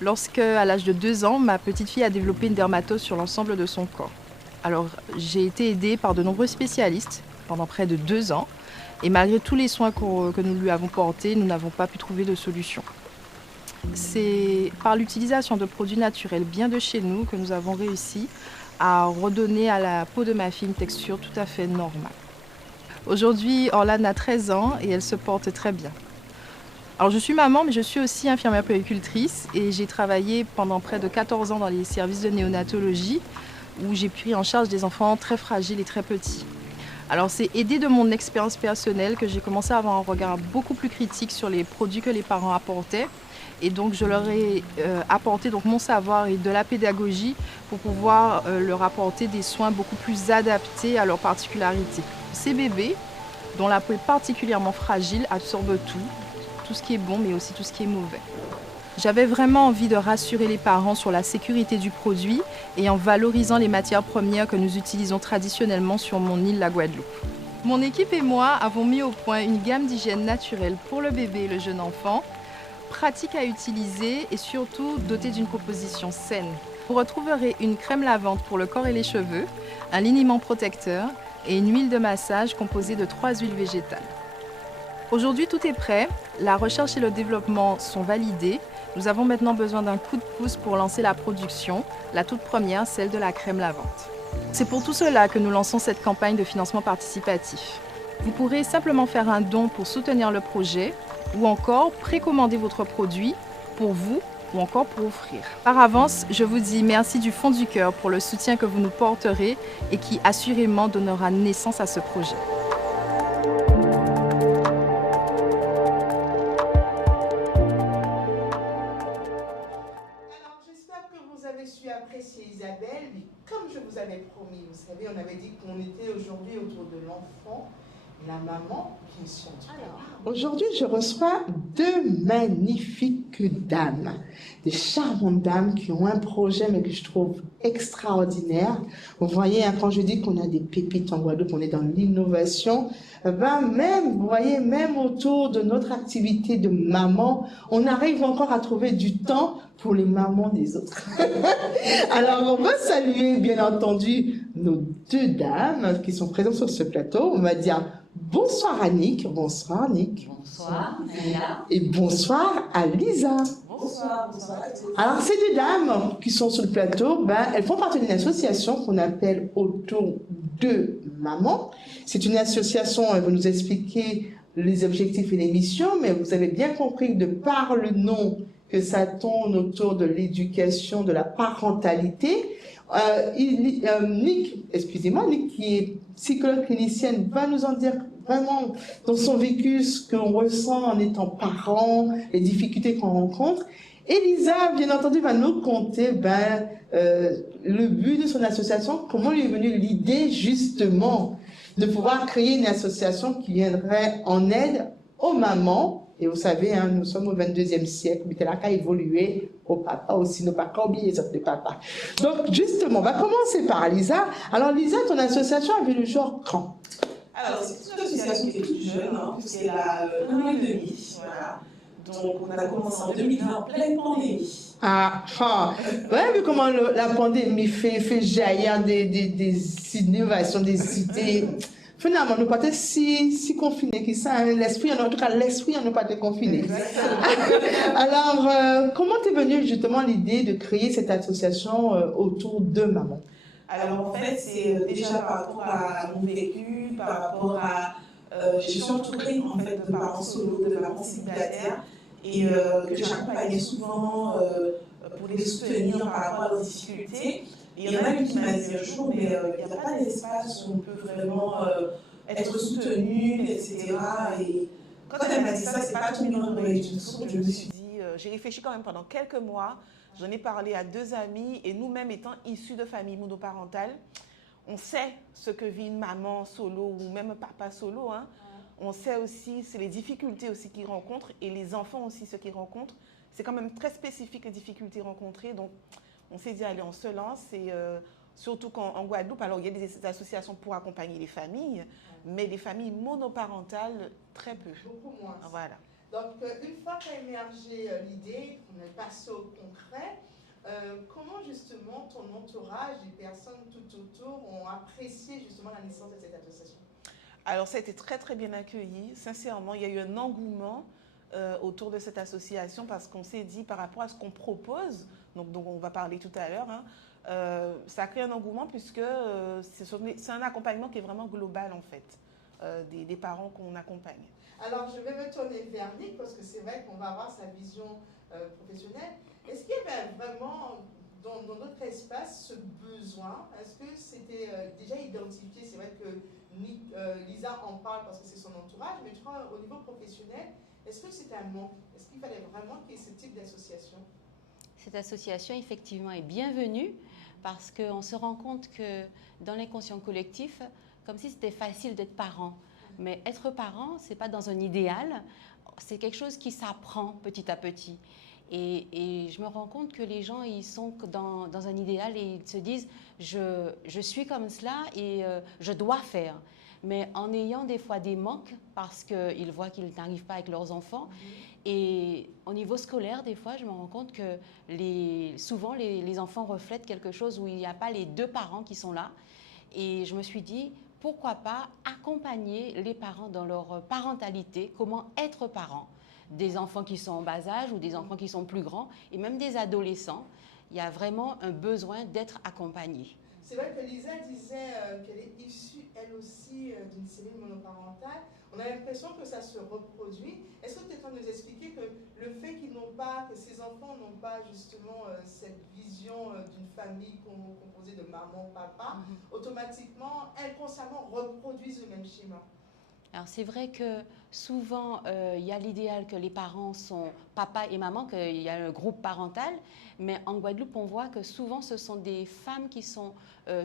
lorsque, à l'âge de 2 ans, ma petite fille a développé une dermatose sur l'ensemble de son corps. Alors, j'ai été aidée par de nombreux spécialistes pendant près de 2 ans, et malgré tous les soins que nous lui avons portés, nous n'avons pas pu trouver de solution. C'est par l'utilisation de produits naturels bien de chez nous que nous avons réussi à redonner à la peau de ma fille une texture tout à fait normale. Aujourd'hui, Orlane a 13 ans et elle se porte très bien. Alors, je suis maman, mais je suis aussi infirmière puéricultrice et j'ai travaillé pendant près de 14 ans dans les services de néonatologie où j'ai pris en charge des enfants très fragiles et très petits. Alors, c'est aidé de mon expérience personnelle que j'ai commencé à avoir un regard beaucoup plus critique sur les produits que les parents apportaient. Et donc, je leur ai apporté mon savoir et de la pédagogie pour pouvoir leur apporter des soins beaucoup plus adaptés à leurs particularités. Ces bébés, dont la peau est particulièrement fragile, absorbent tout ce qui est bon, mais aussi tout ce qui est mauvais. J'avais vraiment envie de rassurer les parents sur la sécurité du produit et en valorisant les matières premières que nous utilisons traditionnellement sur mon île, la Guadeloupe. Mon équipe et moi avons mis au point une gamme d'hygiène naturelle pour le bébé et le jeune enfant, pratique à utiliser et surtout dotée d'une composition saine. Vous retrouverez une crème lavante pour le corps et les cheveux, un liniment protecteur et une huile de massage composée de 3 huiles végétales. Aujourd'hui, tout est prêt, la recherche et le développement sont validés. Nous avons maintenant besoin d'un coup de pouce pour lancer la production, la toute première, celle de la crème lavante. C'est pour tout cela que nous lançons cette campagne de financement participatif. Vous pourrez simplement faire un don pour soutenir le projet ou encore précommander votre produit pour vous ou encore pour offrir. Par avance, je vous dis merci du fond du cœur pour le soutien que vous nous porterez et qui assurément donnera naissance à ce projet. Alors, j'espère que vous avez su apprécier Isabelle, mais comme je vous avais promis, vous savez, on avait dit qu'on était aujourd'hui autour de l'enfant. la maman, bien sûr. Aujourd'hui, je reçois deux magnifiques dames, des charmantes dames qui ont un projet, mais que je trouve extraordinaire. Vous voyez, hein, quand je dis qu'on a des pépites en Guadeloupe, on est dans l'innovation, vous voyez, même autour de notre activité de maman, on arrive encore à trouver du temps pour les mamans des autres. Alors, on va saluer, bien entendu, nos deux dames qui sont présentes sur ce plateau. On va dire bonsoir à Nick. Bonsoir, Nick. Bonsoir, Naya. Et bonsoir à Lisa. Bonsoir, bonsoir à tous. Alors, ces deux dames qui sont sur le plateau, elles font partie d'une association qu'on appelle Autour de Maman. C'est une association, elle va nous expliquer les objectifs et les missions, mais vous avez bien compris de par le nom que ça tourne autour de l'éducation, de la parentalité. Nick, qui est psychologue clinicienne, va nous en dire vraiment dans son vécu ce qu'on ressent en étant parent, les difficultés qu'on rencontre. Et Lisa, bien entendu, va nous conter le but de son association, comment lui est venue l'idée justement de pouvoir créer une association qui viendrait en aide aux mamans. Et vous savez, hein, nous sommes au 22e siècle, mais c'est là qu'a évolué au papa aussi, nos papas oubliés les autres papas. Donc justement, on va commencer par Lisa. Alors Lisa, ton association a vu le jour quand? Alors, c'est une association qui est toute jeune, hein, puisqu'elle a 1 an et demi. Voilà. Donc, on a commencé en 2020, en pleine pandémie. Ouais, mais comment la pandémie fait jaillir des innovations, des idées. Finalement, nous pas être si confinés que ça. L'esprit, en tout cas, l'esprit, on n'est pas été confiné. Alors, comment t'es venue justement l'idée de créer cette association autour de maman? Alors, en fait, c'est déjà par rapport à mon vécu, par rapport à... je suis entourée, en fait, de parents solo, de parents célibataires, et que j'accompagnais souvent pour les soutenir par rapport à leurs difficultés. Et il y en a une qui m'a dit un jour, mais il n'y a pas d'espace où on peut vraiment être soutenu, etc. Et quand elle m'a dit ça, c'est pas tout dans l'oreille d'une sourde. Je me suis dit, j'ai réfléchi quand même pendant quelques mois. J'en ai parlé à 2 amis et nous-mêmes étant issus de familles monoparentales, on sait ce que vit une maman solo ou même un papa solo. Hein. On sait aussi, c'est les difficultés aussi qu'ils rencontrent et les enfants aussi ce qu'ils rencontrent. C'est quand même très spécifique les difficultés rencontrées. Donc, on s'est dit, allez, on se lance. Et surtout qu'en Guadeloupe, alors il y a des associations pour accompagner les familles, mais les familles monoparentales, très peu. Beaucoup moins. Voilà. Donc, une fois qu'a émergé l'idée, qu'on est passé au concret, comment justement ton entourage, les personnes tout autour ont apprécié justement la naissance de cette association? Alors, ça a été très, très bien accueilli. Sincèrement, il y a eu un engouement autour de cette association parce qu'on s'est dit par rapport à ce qu'on propose, donc on va parler tout à l'heure, hein, ça a créé un engouement puisque c'est un accompagnement qui est vraiment global en fait, des parents qu'on accompagne. Alors, je vais me tourner vers Nick parce que c'est vrai qu'on va avoir sa vision professionnelle. Est-ce qu'il y avait vraiment dans notre espace ce besoin? Est-ce que c'était déjà identifié? C'est vrai que Lisa en parle parce que c'est son entourage, mais je crois au niveau professionnel, est-ce que c'était un manque? Est-ce qu'il fallait vraiment qu'il y ait ce type d'association? Cette association, effectivement, est bienvenue parce qu'on se rend compte que dans l'inconscient collectif, comme si c'était facile d'être parent. Mais être parent, ce n'est pas dans un idéal, c'est quelque chose qui s'apprend petit à petit. Et je me rends compte que les gens, ils sont dans un idéal et ils se disent « je suis comme cela et je dois faire ». Mais en ayant des fois des manques parce qu'ils voient qu'ils n'arrivent pas avec leurs enfants. Et au niveau scolaire, des fois, je me rends compte que souvent, les enfants reflètent quelque chose où il n'y a pas les 2 parents qui sont là. Et je me suis dit, pourquoi pas accompagner les parents dans leur parentalité, comment être parent, des enfants qui sont en bas âge ou des enfants qui sont plus grands, et même des adolescents. Il y a vraiment un besoin d'être accompagné. C'est vrai que Lisa disait qu'elle est issue, elle aussi, d'une cellule monoparentale. On a l'impression que ça se reproduit. Est-ce que tu es en train de nous expliquer que le fait que ces enfants n'ont pas justement cette vision d'une famille composée de maman, papa, automatiquement, inconsciemment, reproduisent le même schéma? Alors c'est vrai que souvent, il y a l'idéal que les parents sont papa et maman, qu'il y a un groupe parental, mais en Guadeloupe, on voit que souvent, ce sont des femmes qui sont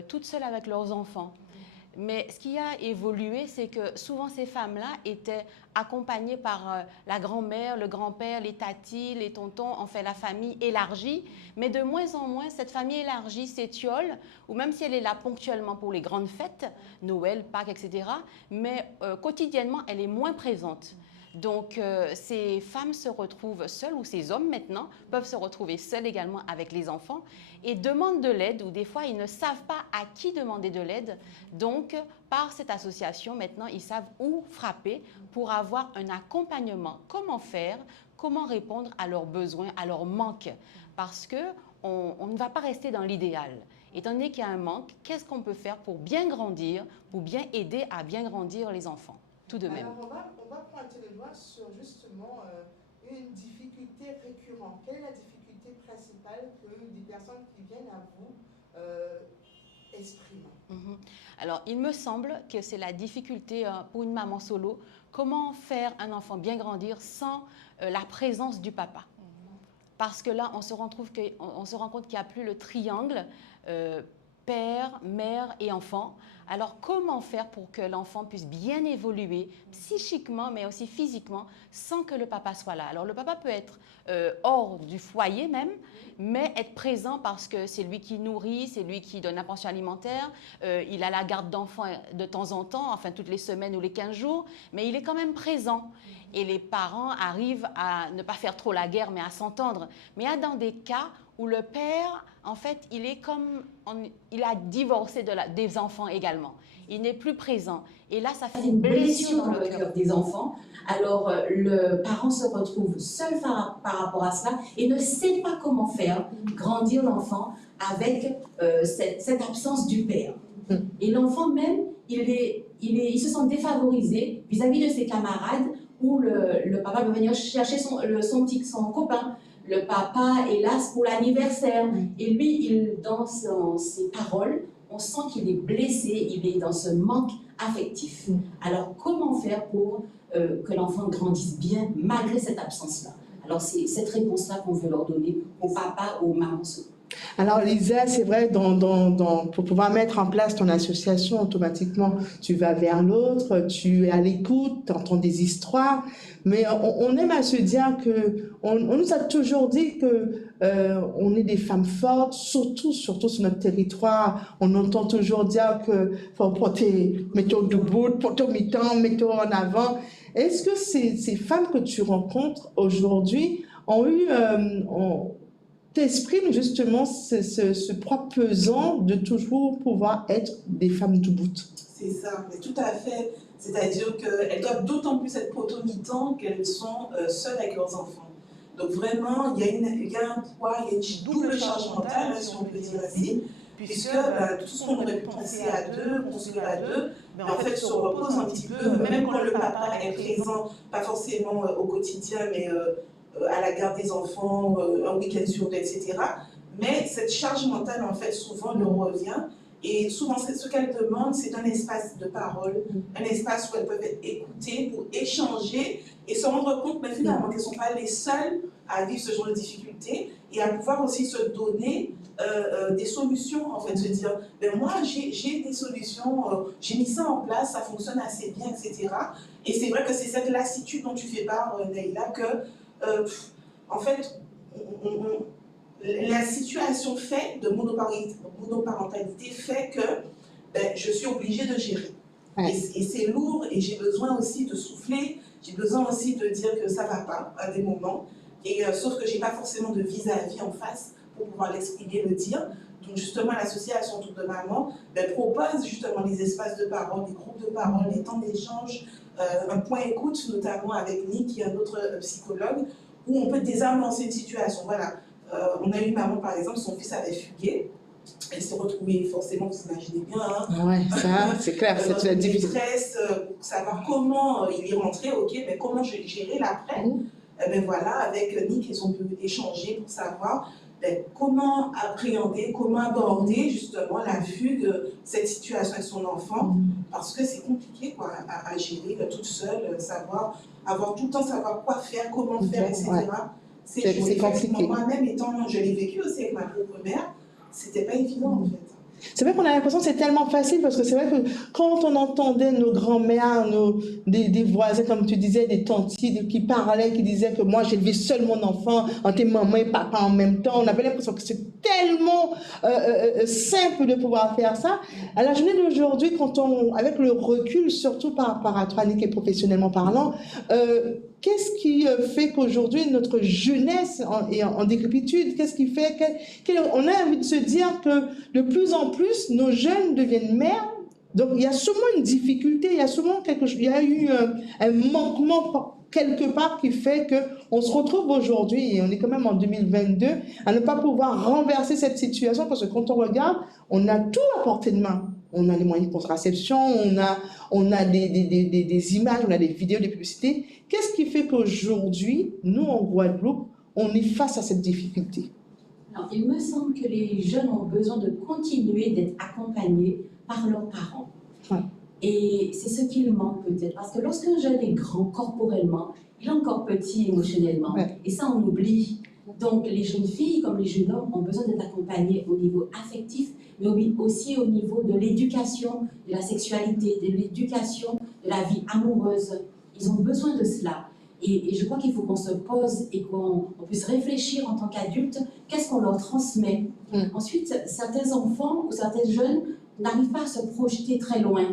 toutes seules avec leurs enfants. Mais ce qui a évolué, c'est que souvent ces femmes-là étaient accompagnées par la grand-mère, le grand-père, les tatis, les tontons, en fait la famille élargie. Mais de moins en moins, cette famille élargie s'étiole, ou même si elle est là ponctuellement pour les grandes fêtes, Noël, Pâques, etc., mais quotidiennement, elle est moins présente. Donc, ces femmes se retrouvent seules, ou ces hommes maintenant peuvent se retrouver seuls également avec les enfants et demandent de l'aide, ou des fois ils ne savent pas à qui demander de l'aide. Donc, par cette association, maintenant, ils savent où frapper pour avoir un accompagnement. Comment faire, comment répondre à leurs besoins, à leurs manques. Parce qu'on ne va pas rester dans l'idéal. Étant donné qu'il y a un manque, qu'est-ce qu'on peut faire pour bien grandir, pour bien aider à bien grandir les enfants, tout de même. Alors, on va pointer le doigt sur justement une difficulté récurrente. Quelle est la difficulté principale que des personnes qui viennent à vous expriment? Alors, il me semble que c'est la difficulté pour une maman solo. Comment faire un enfant bien grandir sans la présence du papa? Parce que là, on se rend compte qu'il n'y a plus le triangle père, mère et enfant. Alors, comment faire pour que l'enfant puisse bien évoluer psychiquement, mais aussi physiquement, sans que le papa soit là? Alors, le papa peut être hors du foyer même, mais être présent parce que c'est lui qui nourrit, c'est lui qui donne la pension alimentaire, il a la garde d'enfants de temps en temps, enfin toutes les semaines ou les 15 jours, mais il est quand même présent. Et les parents arrivent à ne pas faire trop la guerre, mais à s'entendre. Mais il y a dans des cas où le père, en fait, il est comme, il a divorcé des enfants également. Il n'est plus présent. Et là, ça fait une blessure dans le cœur des enfants. Alors, le parent se retrouve seul par rapport à cela et ne sait pas comment faire grandir l'enfant avec cette absence du père. Et l'enfant même, il se sent défavorisé vis-à-vis de ses camarades où le papa veut venir chercher son copain. Le papa est là pour l'anniversaire. Et lui, dans ses paroles, on sent qu'il est blessé, il est dans ce manque affectif. Alors, comment faire pour que l'enfant grandisse bien malgré cette absence-là? Alors, c'est cette réponse-là qu'on veut leur donner au papa, aux mamans. Alors Lisa, c'est vrai, pour pouvoir mettre en place ton association, automatiquement, tu vas vers l'autre, tu es à l'écoute, tu entends des histoires, mais on aime à se dire que, on nous a toujours dit que on est des femmes fortes, surtout sur notre territoire. On entend toujours dire que faut porter, mettons debout, porter au mi-temps, mettons en avant. Est-ce que ces femmes que tu rencontres aujourd'hui ont eu... t'exprimes justement ce poids pesant de toujours pouvoir être des femmes debout? C'est ça, mais tout à fait. C'est-à-dire qu'elles doivent d'autant plus être potomitantes qu'elles sont seules avec leurs enfants. Donc vraiment, il y a un poids, il y a une double charge mentale, si on peut dire ainsi, puisque tout ce qu'on aurait pu penser à deux, construire à deux, mais en fait se repose un petit peu, même quand le papa est présent, pas forcément au quotidien, mais à la garde des enfants, un week-end sur deux, etc. Mais cette charge mentale, en fait, souvent leur revient. Et souvent, ce qu'elles demandent, c'est un espace de parole, un espace où elles peuvent être écoutées pour échanger et se rendre compte, mais finalement, qu'elles ne sont pas les seules à vivre ce genre de difficultés et à pouvoir aussi se donner des solutions, en fait, se dire, ben moi, j'ai des solutions, j'ai mis ça en place, ça fonctionne assez bien, etc. Et c'est vrai que c'est cette lassitude dont tu fais part, Naïla, que en fait, la situation fait de monoparentalité fait que je suis obligée de gérer. Ouais. Et c'est lourd et j'ai besoin aussi de souffler, j'ai besoin aussi de dire que ça ne va pas à des moments. Et sauf que je n'ai pas forcément de vis-à-vis en face pour pouvoir l'exprimer, le dire. Donc justement, l'association Tour de Maman propose justement des espaces de parole, des groupes de parole, des temps d'échange, un point écoute, notamment avec Nick, qui est un autre psychologue, où on peut désamorcer une situation. Voilà. On a eu une maman, par exemple, son fils avait fugué. Elle s'est retrouvée, forcément, vous imaginez bien. Hein, ouais, ça, c'est clair, c'est la détresse, pour savoir comment il est rentré, ok, mais comment je vais gérer l'après. Ben voilà, avec Nick, ils ont pu échanger pour savoir comment appréhender, comment aborder justement la fugue, cette situation avec son enfant, parce que c'est compliqué quoi, à gérer toute seule, avoir tout le temps savoir quoi faire, comment faire, etc. Ouais. C'est compliqué. Moi-même, je l'ai vécu aussi avec ma propre mère, c'était pas évident en fait. C'est vrai qu'on a l'impression que c'est tellement facile parce que c'est vrai que quand on entendait nos grands-mères, des voisins, comme tu disais, des tantis qui parlaient, qui disaient que moi j'élevais seul mon enfant, entre maman et papa en même temps, on avait l'impression que c'est tellement simple de pouvoir faire ça. À la journée d'aujourd'hui, avec le recul, surtout par rapport à toi, Annick, et professionnellement parlant, qu'est-ce qui fait qu'aujourd'hui notre jeunesse est en décrépitude? Qu'est-ce qui fait on a envie de se dire que de plus en plus nos jeunes deviennent mères? Donc il y a souvent une difficulté, il y a souvent il y a eu un manquement quelque part qui fait qu'on se retrouve aujourd'hui, et on est quand même en 2022, à ne pas pouvoir renverser cette situation, parce que quand on regarde, on a tout à portée de main. On a les moyens de contraception, on a des images, on a des vidéos, des publicités. Qu'est-ce qui fait qu'aujourd'hui, nous, en Guadeloupe, on est face à cette difficulté? Alors, il me semble que les jeunes ont besoin de continuer d'être accompagnés par leurs parents. Ouais. Et c'est ce qu'il manque peut-être. Parce que lorsqu'un jeune est grand corporellement, il est encore petit émotionnellement. Ouais. Et ça, on oublie. Donc, les jeunes filles comme les jeunes hommes ont besoin d'être accompagnés au niveau affectif, mais aussi au niveau de l'éducation, de la sexualité, de l'éducation, de la vie amoureuse. Ils ont besoin de cela. Et je crois qu'il faut qu'on se pose et qu'on puisse réfléchir en tant qu'adultes, qu'est-ce qu'on leur transmet. Ensuite, certains enfants ou certains jeunes n'arrivent pas à se projeter très loin.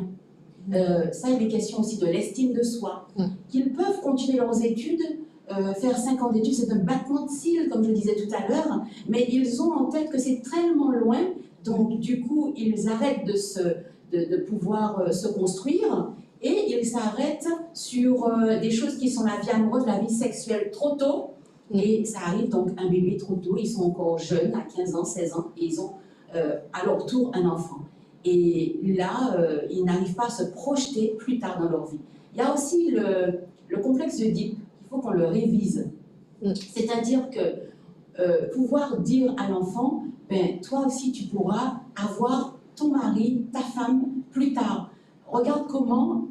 Ça, il est question aussi de l'estime de soi. Qu'ils peuvent continuer leurs études, faire 5 ans d'études, c'est un battement de cils, comme je disais tout à l'heure, mais ils ont en tête que c'est tellement loin, donc du coup, ils arrêtent de pouvoir se construire, et ils s'arrêtent sur des choses qui sont la vie amoureuse, la vie sexuelle trop tôt, et ça arrive donc un bébé trop tôt, ils sont encore jeunes, à 15 ans, 16 ans, et ils ont à leur tour un enfant. Et là, ils n'arrivent pas à se projeter plus tard dans leur vie. Il y a aussi le complexe d'Oedipe, il faut qu'on le révise. C'est-à-dire que pouvoir dire à l'enfant, ben, toi aussi tu pourras avoir ton mari, ta femme plus tard. Regarde comment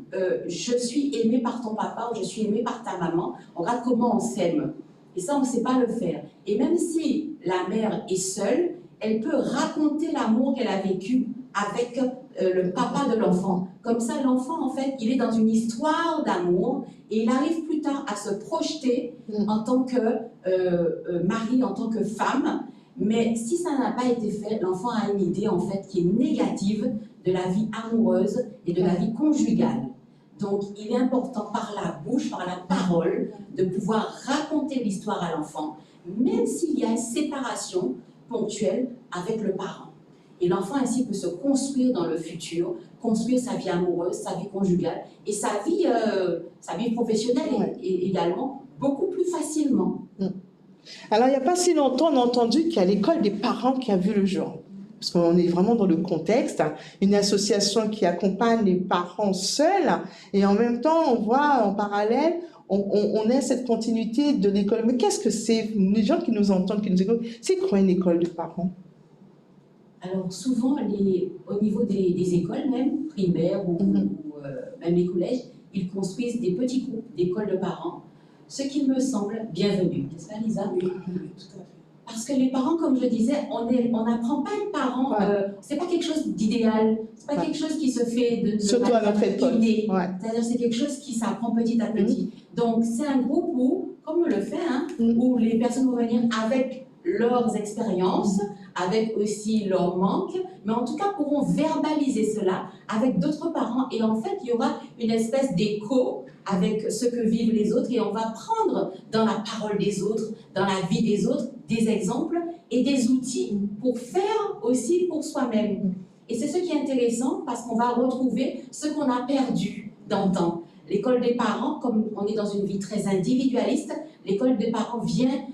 je suis aimée par ton papa ou je suis aimée par ta maman. Regarde comment on s'aime. Et ça, on ne sait pas le faire. Et même si la mère est seule, elle peut raconter l'amour qu'elle a vécu avec le papa de l'enfant. Comme ça, l'enfant, en fait, il est dans une histoire d'amour et il arrive plus tard à se projeter en tant que mari, en tant que femme. Mais si ça n'a pas été fait, l'enfant a une idée, en fait, qui est négative de la vie amoureuse et de la vie conjugale. Donc, il est important par la bouche, par la parole, de pouvoir raconter l'histoire à l'enfant, même s'il y a une séparation ponctuelle avec le parent. Et l'enfant ainsi peut se construire dans le futur, construire sa vie amoureuse, sa vie conjugale et sa vie professionnelle également beaucoup plus facilement. Alors, il n'y a pas si longtemps, on a entendu qu'il y a l'école des parents qui a vu le jour. Parce qu'on est vraiment dans le contexte, une association qui accompagne les parents seuls, et en même temps, on voit en parallèle, on a cette continuité de l'école. Mais qu'est-ce que c'est? Les gens qui nous entendent, qui nous écoutent, c'est quoi une école de parents? Alors souvent, au niveau des écoles même, primaires ou même les collèges, ils construisent des petits groupes d'écoles de parents, ce qui me semble bienvenu. N'est-ce pas, Lisa? Oui, tout à fait. Parce que les parents, comme je disais, on n'apprend pas être parent, c'est pas quelque chose d'idéal, c'est pas quelque chose qui se fait de surtout à notre époque. C'est-à-dire c'est quelque chose qui s'apprend petit à petit. Donc c'est un groupe où, comme on le fait, où les personnes vont venir avec leurs expériences, avec aussi leurs manques, mais en tout cas pourront verbaliser cela avec d'autres parents. Et en fait, il y aura une espèce d'écho avec ce que vivent les autres et on va prendre dans la parole des autres, dans la vie des autres, des exemples et des outils pour faire aussi pour soi-même. Et c'est ce qui est intéressant parce qu'on va retrouver ce qu'on a perdu d'antan. L'école des parents, comme on est dans une vie très individualiste, l'école des parents vient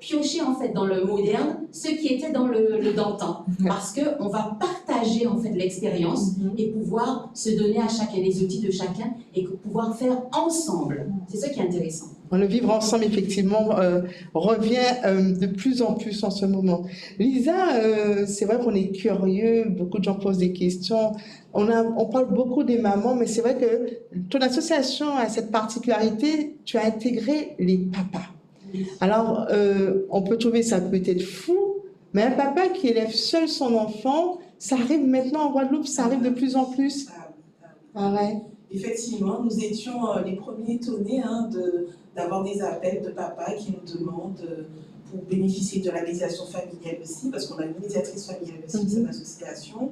piocher en fait dans le moderne ce qui était dans le d'antan, parce qu'on va partager en fait l'expérience et pouvoir se donner à chacun les outils de chacun et pouvoir faire ensemble. C'est ce qui est intéressant. Le vivre ensemble, effectivement, revient de plus en plus en ce moment. Lisa, c'est vrai qu'on est curieux, beaucoup de gens posent des questions. On parle beaucoup des mamans, mais c'est vrai que ton association a cette particularité, tu as intégré les papas. Alors, on peut trouver ça peut-être fou, mais un papa qui élève seul son enfant, Ça arrive maintenant en Guadeloupe, ça arrive de plus en plus. Ah ouais. Effectivement, nous étions les premiers étonnés d'avoir des appels de papa qui nous demandent pour bénéficier de la médiation familiale aussi, parce qu'on a une médiatrice familiale aussi de cette association,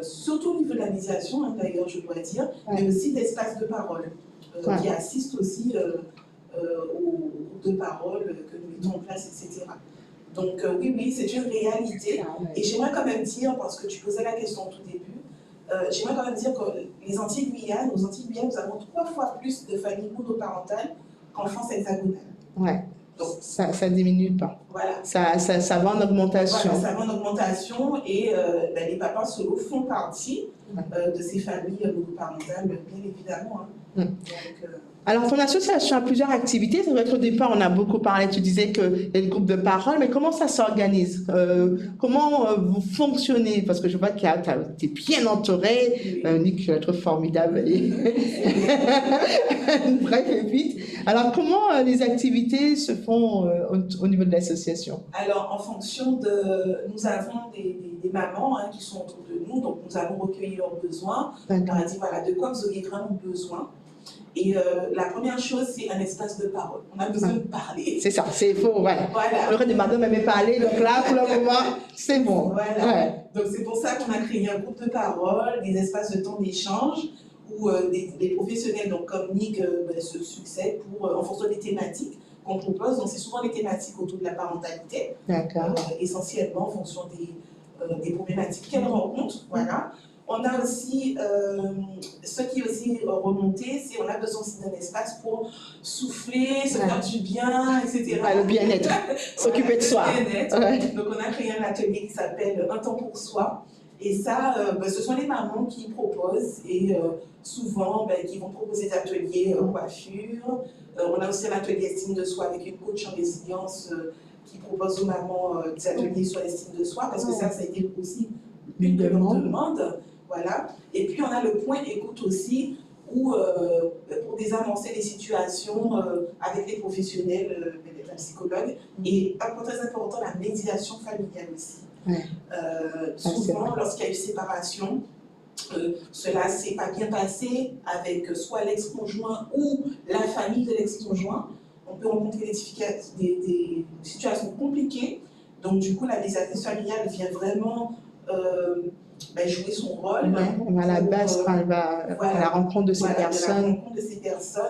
surtout au niveau de la médiation, d'ailleurs je dois dire, mais aussi d'espace de parole, qui assiste aussi aux groupes de parole que nous mettons en place, etc. Donc oui, c'est une réalité. Et j'aimerais quand même dire, parce que tu posais la question au tout début, j'aimerais quand même dire que les Antilles-Guyane, nous avons 3 fois plus de familles monoparentales qu'en France hexagonale. Ouais. Donc, ça ne diminue pas. Voilà. Ça va en augmentation. Voilà, ça va en augmentation et les papas solo font partie de ces familles monoparentales, bien évidemment. Donc, alors, ton association a plusieurs activités. C'est vrai qu'au départ, on a beaucoup parlé, tu disais qu'il y a des groupes de parole, mais comment ça s'organise? Comment vous fonctionnez? Parce que je vois que tu es bien entouré. Nick, tu vas être formidable. Bref, et vite. Alors, comment les activités se font au niveau de l'association? Alors, en fonction de... Nous avons des mamans qui sont autour de nous, donc nous allons recueillir leurs besoins. On leur a dit, voilà, de quoi vous auriez vraiment besoin? Et la première chose, c'est un espace de parole. On a besoin de parler. C'est ça, c'est faux, voilà. On aurait demandé de m'aimer parler, donc là, pour le moment, c'est bon. Voilà. Ouais. Donc c'est pour ça qu'on a créé un groupe de parole, des espaces de temps d'échange, où des professionnels donc, comme Nick se succèdent en fonction des thématiques qu'on propose. Donc c'est souvent les thématiques autour de la parentalité, essentiellement en fonction des problématiques qu'elles rencontrent. Voilà. On a aussi, ce qui est aussi remonté, c'est qu'on a besoin aussi d'un espace pour souffler, se faire du bien, etc. Le bien-être, s'occuper de soi. Donc on a créé un atelier qui s'appelle Un temps pour soi. Et ça, ce sont les mamans qui proposent et souvent qui vont proposer des ateliers coiffure. On a aussi un atelier estime de soi avec une coach en résilience qui propose aux mamans des ateliers sur l'estime de soi parce que ça a été aussi une demande. Voilà. Et puis, on a le point écoute aussi, où, pour désamorcer les situations avec les professionnels, les psychologues, et un point très important, la médiation familiale aussi. Souvent, lorsqu'il y a eu séparation, cela ne s'est pas bien passé avec soit l'ex-conjoint ou la famille de l'ex-conjoint. On peut rencontrer des situations compliquées. Donc, du coup, la médiatrice familiale vient vraiment jouer son rôle. À la base, elle va à la rencontre de ces personnes.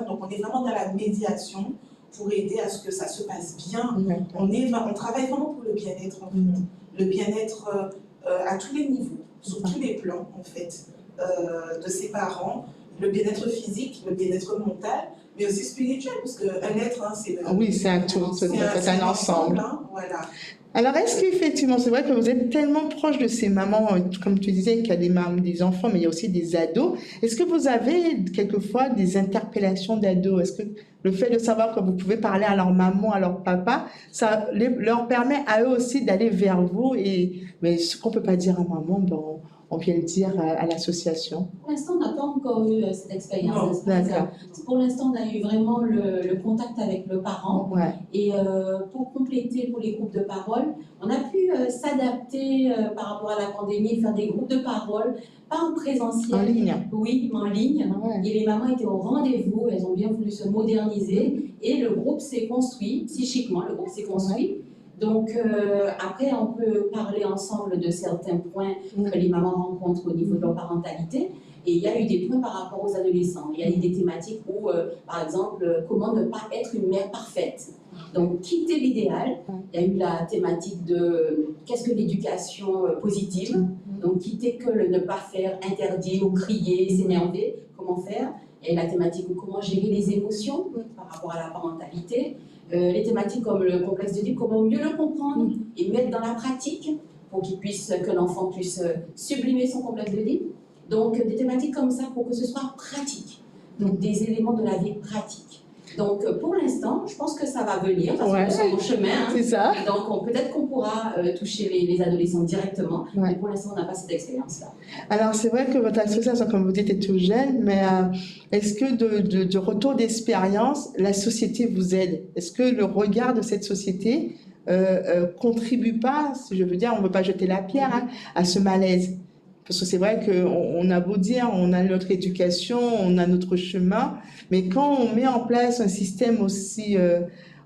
Donc, on est vraiment dans la médiation pour aider à ce que ça se passe bien. On travaille vraiment pour le bien-être, en fait. Le bien-être à tous les niveaux, sur tous les plans, en fait, de ses parents. Le bien-être physique, le bien-être mental, mais aussi spirituel, parce qu'un être, c'est... Oui, c'est un tout, c'est un ensemble. Voilà. Alors, est-ce qu'effectivement, c'est vrai que vous êtes tellement proche de ces mamans, comme tu disais, qu'il y a des enfants, mais il y a aussi des ados. Est-ce que vous avez quelquefois des interpellations d'ados? Est-ce que le fait de savoir que vous pouvez parler à leur maman, à leur papa, ça leur permet à eux aussi d'aller vers vous? Mais ce qu'on ne peut pas dire à maman, on vient le dire à l'association. Pour l'instant, on n'a pas encore eu cette expérience. Pour l'instant, on a eu vraiment le contact avec le parent. Et pour compléter pour les groupes de parole, on a pu s'adapter par rapport à la pandémie, faire des groupes de parole, pas en présentiel. En ligne. Oui, mais en ligne. Et les mamans étaient au rendez-vous, elles ont bien voulu se moderniser. Et le groupe s'est construit, psychiquement, le groupe s'est construit. Donc, après, on peut parler ensemble de certains points que les mamans rencontrent au niveau de leur parentalité. Et il y a eu des points par rapport aux adolescents. Il y a eu des thématiques où, par exemple, comment ne pas être une mère parfaite. Donc, quitter l'idéal. Il y a eu la thématique de qu'est-ce que l'éducation positive. Donc, quitter que le ne pas faire, interdire ou crier, s'énerver, comment faire. Et la thématique de comment gérer les émotions par rapport à la parentalité. Les thématiques comme le complexe d'Oedipe, comment mieux le comprendre et mettre dans la pratique pour que l'enfant puisse sublimer son complexe d'Oedipe. Donc, des thématiques comme ça pour que ce soit pratique. Donc, des éléments de la vie pratique. Donc, pour l'instant, je pense que ça va venir parce que c'est mon chemin. C'est ça. Donc, peut-être qu'on pourra toucher les adolescents directement, mais pour l'instant, on n'a pas cette expérience-là. Alors, c'est vrai que votre association, comme vous dites, est tout jeune, mais est-ce que de retour d'expérience, la société vous aide? Est-ce que le regard de cette société contribue pas, si je veux dire, on ne veut pas jeter la pierre hein, à ce malaise. Parce que c'est vrai qu'on a beau dire, on a notre éducation, on a notre chemin, mais quand on met en place un système aussi,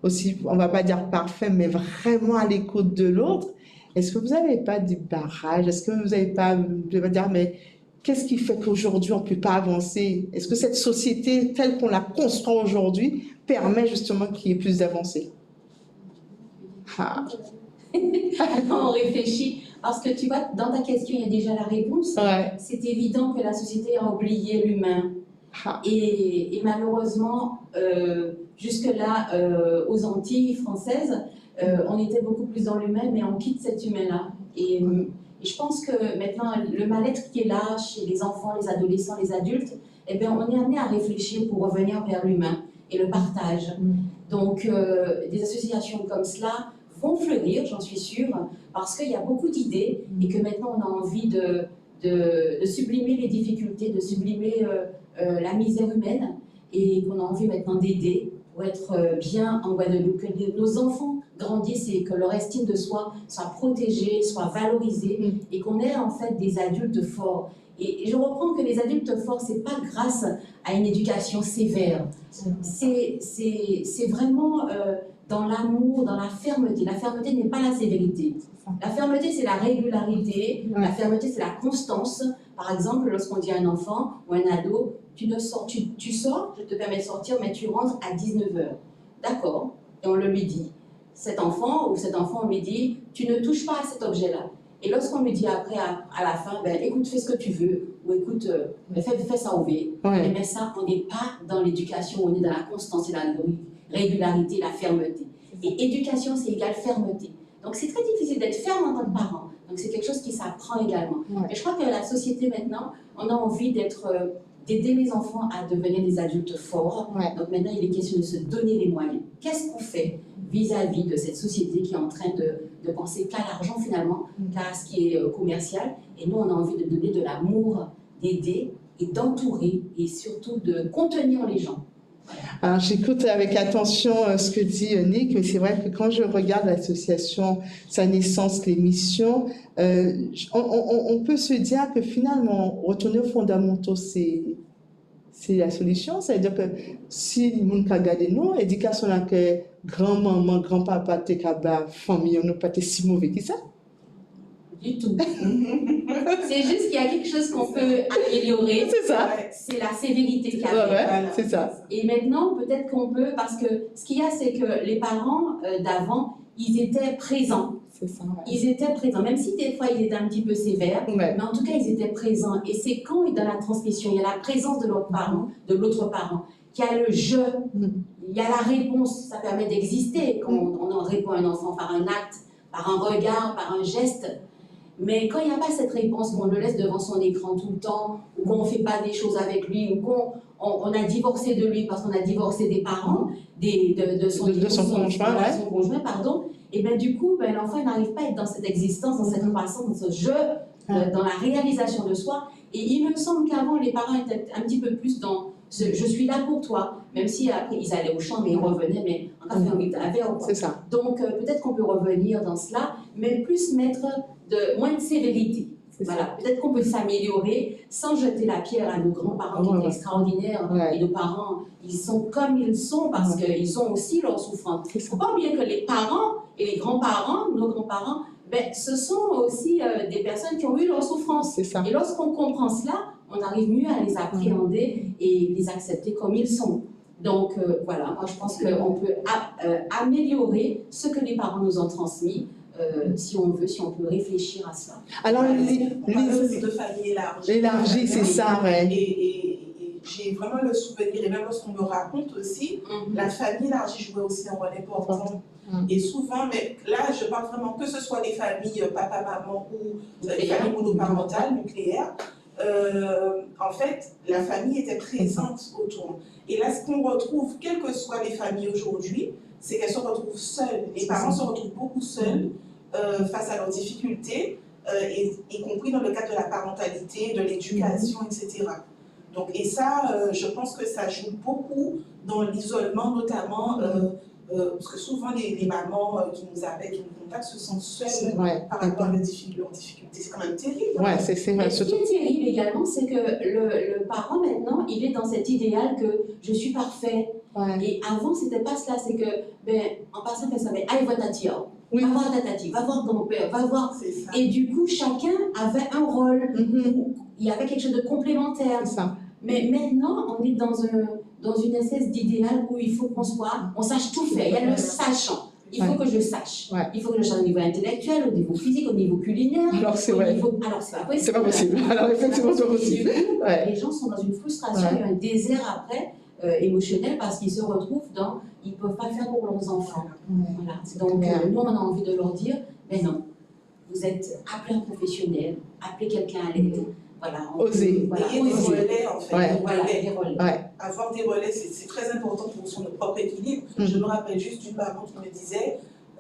on ne va pas dire parfait, mais vraiment à l'écoute de l'autre, est-ce que vous n'avez pas des barrages? Est-ce que vous n'avez pas, je vais dire, mais qu'est-ce qui fait qu'aujourd'hui on ne peut pas avancer? Est-ce que cette société telle qu'on la construit aujourd'hui permet justement qu'il y ait plus d'avancées? On réfléchit, parce que tu vois, dans ta question, il y a déjà la réponse. Ouais. C'est évident que la société a oublié l'humain. Et malheureusement, jusque-là, aux Antilles françaises, on était beaucoup plus dans l'humain, mais on quitte cet humain-là. Et je pense que maintenant, le mal-être qui est là chez les enfants, les adolescents, les adultes, eh bien, on est amené à réfléchir pour revenir vers l'humain et le partage. Donc, des associations comme cela vont fleurir, j'en suis sûre, parce qu'il y a beaucoup d'idées et que maintenant, on a envie de sublimer les difficultés, de sublimer la misère humaine et qu'on a envie maintenant d'aider pour être bien en Guadeloupe, que nos enfants grandissent et que leur estime de soi soit protégée, soit valorisée et qu'on ait en fait des adultes forts. Et je reprends que les adultes forts, ce n'est pas grâce à une éducation sévère. C'est vraiment dans l'amour, dans la fermeté. La fermeté n'est pas la sévérité. La fermeté, c'est la régularité. La fermeté, c'est la constance. Par exemple, lorsqu'on dit à un enfant ou un ado, tu sors, je te permets de sortir, mais tu rentres à 19h. D'accord. Et on le lui dit. Cet enfant ou cet enfant, on lui dit, tu ne touches pas à cet objet-là. Et lorsqu'on lui dit après, à la fin, ben, écoute, fais ce que tu veux, ou écoute, fais ça au V. Ouais. Mais ça, on n'est pas dans l'éducation, on est dans la constance et la régularité, la fermeté. Et éducation, c'est égal fermeté. Donc c'est très difficile d'être ferme en tant que parent. Donc c'est quelque chose qui s'apprend également. Ouais. Et je crois que la société maintenant, on a envie d'aider les enfants à devenir des adultes forts. Ouais. Donc maintenant, il est question de se donner les moyens. Qu'est-ce qu'on fait vis-à-vis de cette société qui est en train de penser qu'à l'argent finalement, qu'à ce qui est commercial. Et nous, on a envie de donner de l'amour, d'aider et d'entourer et surtout de contenir les gens. Alors, j'écoute avec attention ce que dit Nick, mais c'est vrai que quand je regarde l'association Sa Naissance, les missions, on peut se dire que finalement, retourner aux fondamentaux, c'est la solution. C'est-à-dire que si les gens regardent nous, l'éducation là que grand-maman, grand-papa, t'es capable, famille, on n'a pas été si mauvais que ça. Du tout. C'est juste qu'il y a quelque chose qu'on peut améliorer. C'est ça. C'est la sévérité qu'il y a. Ouais, c'est ça. Et maintenant, peut-être qu'on peut, parce que ce qu'il y a, c'est que les parents d'avant, ils étaient présents. C'est ça. Ouais. Ils étaient présents, même si des fois ils étaient un petit peu sévères, mais en tout cas, ils étaient présents. Et c'est quand, dans la transmission, il y a la présence de l'autre parent, qu'il y a le je, il y a la réponse, ça permet d'exister quand on en répond à un enfant par un acte, par un regard, par un geste. Mais quand il n'y a pas cette réponse, qu'on le laisse devant son écran tout le temps, ou qu'on ne fait pas des choses avec lui, ou qu'on a divorcé de lui parce qu'on a divorcé des parents, de son conjoint, pardon, et bien du coup, l'enfant n'arrive pas à être dans cette existence, dans cette croissance, dans ce jeu, dans la réalisation de soi. Et il me semble qu'avant, les parents étaient un petit peu plus dans je suis là pour toi, même si après ils allaient au champ, mais ils revenaient, mais en café en verre. C'est ça. Donc peut-être qu'on peut revenir dans cela, mais plus mettre moins de sévérité. Voilà, peut-être qu'on peut s'améliorer sans jeter la pierre à nos grands-parents qui étaient extraordinaires. Et nos parents, ils sont comme ils sont parce qu'ils ont aussi leur souffrance. Il ne faut pas oublier que les parents et les grands-parents, nos grands-parents, ce sont aussi des personnes qui ont eu leur souffrance. Et lorsqu'on comprend cela, on arrive mieux à les appréhender et les accepter comme ils sont. Donc voilà, moi je pense qu'on peut améliorer ce que les parents nous ont transmis. Si on peut réfléchir à cela. Alors, on parle aussi de famille élargie. Élargie, c'est ça, ouais. Et j'ai vraiment le souvenir, et même lorsqu'on me raconte aussi, la famille élargie jouait aussi un rôle important. Et souvent, mais là, je parle vraiment que ce soit les familles papa-maman ou les familles monoparentales, nucléaires, en fait, la famille était présente autour. Et là, ce qu'on retrouve, quelles que soient les familles aujourd'hui, c'est qu'elles se retrouvent seules. Les parents se retrouvent beaucoup seuls face à leurs difficultés, y compris dans le cadre de la parentalité, de l'éducation, etc. Donc, et ça, je pense que ça joue beaucoup dans l'isolement, notamment parce que souvent les mamans qui nous appellent, qui nous contactent, se sentent seules par rapport à leurs difficultés. C'est quand même terrible. Ouais, c'est vrai. Ce qui est terrible également, c'est que le parent maintenant, il est dans cet idéal que je suis parfait. Et avant, c'était pas cela. C'est que, en passant, elle savait, allez voir ta tia, va voir ta tati, va voir ton père, va voir. Et du coup, chacun avait un rôle. Il y avait quelque chose de complémentaire. C'est ça. Mais maintenant, on est dans une espèce d'idéal où il faut on sache tout faire. Il y a le sachant. Il faut que je sache. Il faut que je sache au niveau intellectuel, au niveau physique, au niveau culinaire. Alors c'est vrai. Alors c'est pas possible. C'est pas possible. Alors effectivement, c'est pas possible. Les gens sont dans une frustration et un désert après émotionnel parce qu'ils se retrouvent ils ne peuvent pas faire pour leurs enfants. Voilà. Donc nous, on a envie de leur dire, mais non, vous êtes appelé un professionnel, appelez quelqu'un à l'aide. Voilà, oser. Et des relais, en fait. Des relais. Avoir des relais, c'est très important pour son propre équilibre. Je me rappelle juste d'une maman qui me disait,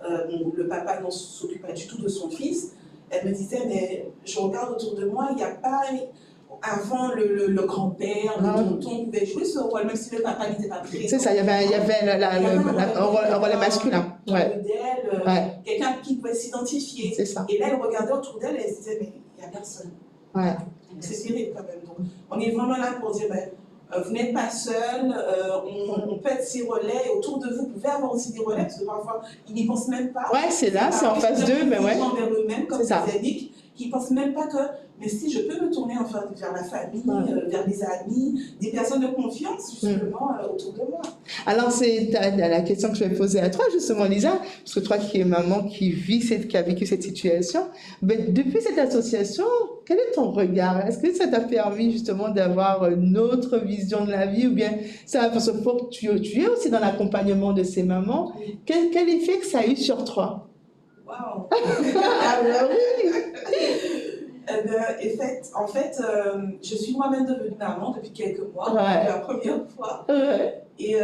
le papa ne s'occupe pas du tout de son fils. Elle me disait, mais je regarde autour de moi, il n'y a pas... Avant, le grand-père, le tonton pouvait jouer ce rôle, même si le papa n'était pas présent. C'est ça, il y avait un relais masculin. Quelqu'un qui pouvait s'identifier. C'est ça. Et là, elle regardait autour d'elle et elle se disait, mais il n'y a personne. C'est terrible quand même. Donc, on est vraiment là pour dire, vous n'êtes pas seul, on peut être ces relais, et autour de vous, vous pouvez avoir aussi des relais, parce que parfois, ils n'y pensent même pas. C'est là, c'est en face d'eux, mais Ils vont vers eux-mêmes, comme disait Nick, qui ne pensent même pas que, mais si je peux me tourner enfin vers la famille, vers les amis, des personnes de confiance, justement, autour de moi. Alors, c'est la question que je vais poser à toi, justement, Lisa, parce que toi qui es maman, qui a vécu cette situation, depuis cette association, quel est ton regard? Est-ce que ça t'a permis justement d'avoir une autre vision de la vie, ou bien ça, parce que tu es aussi dans l'accompagnement de ces mamans, quel effet que ça a eu sur toi? Waouh! En fait, je suis moi-même devenue maman depuis quelques mois, pour la première fois. Et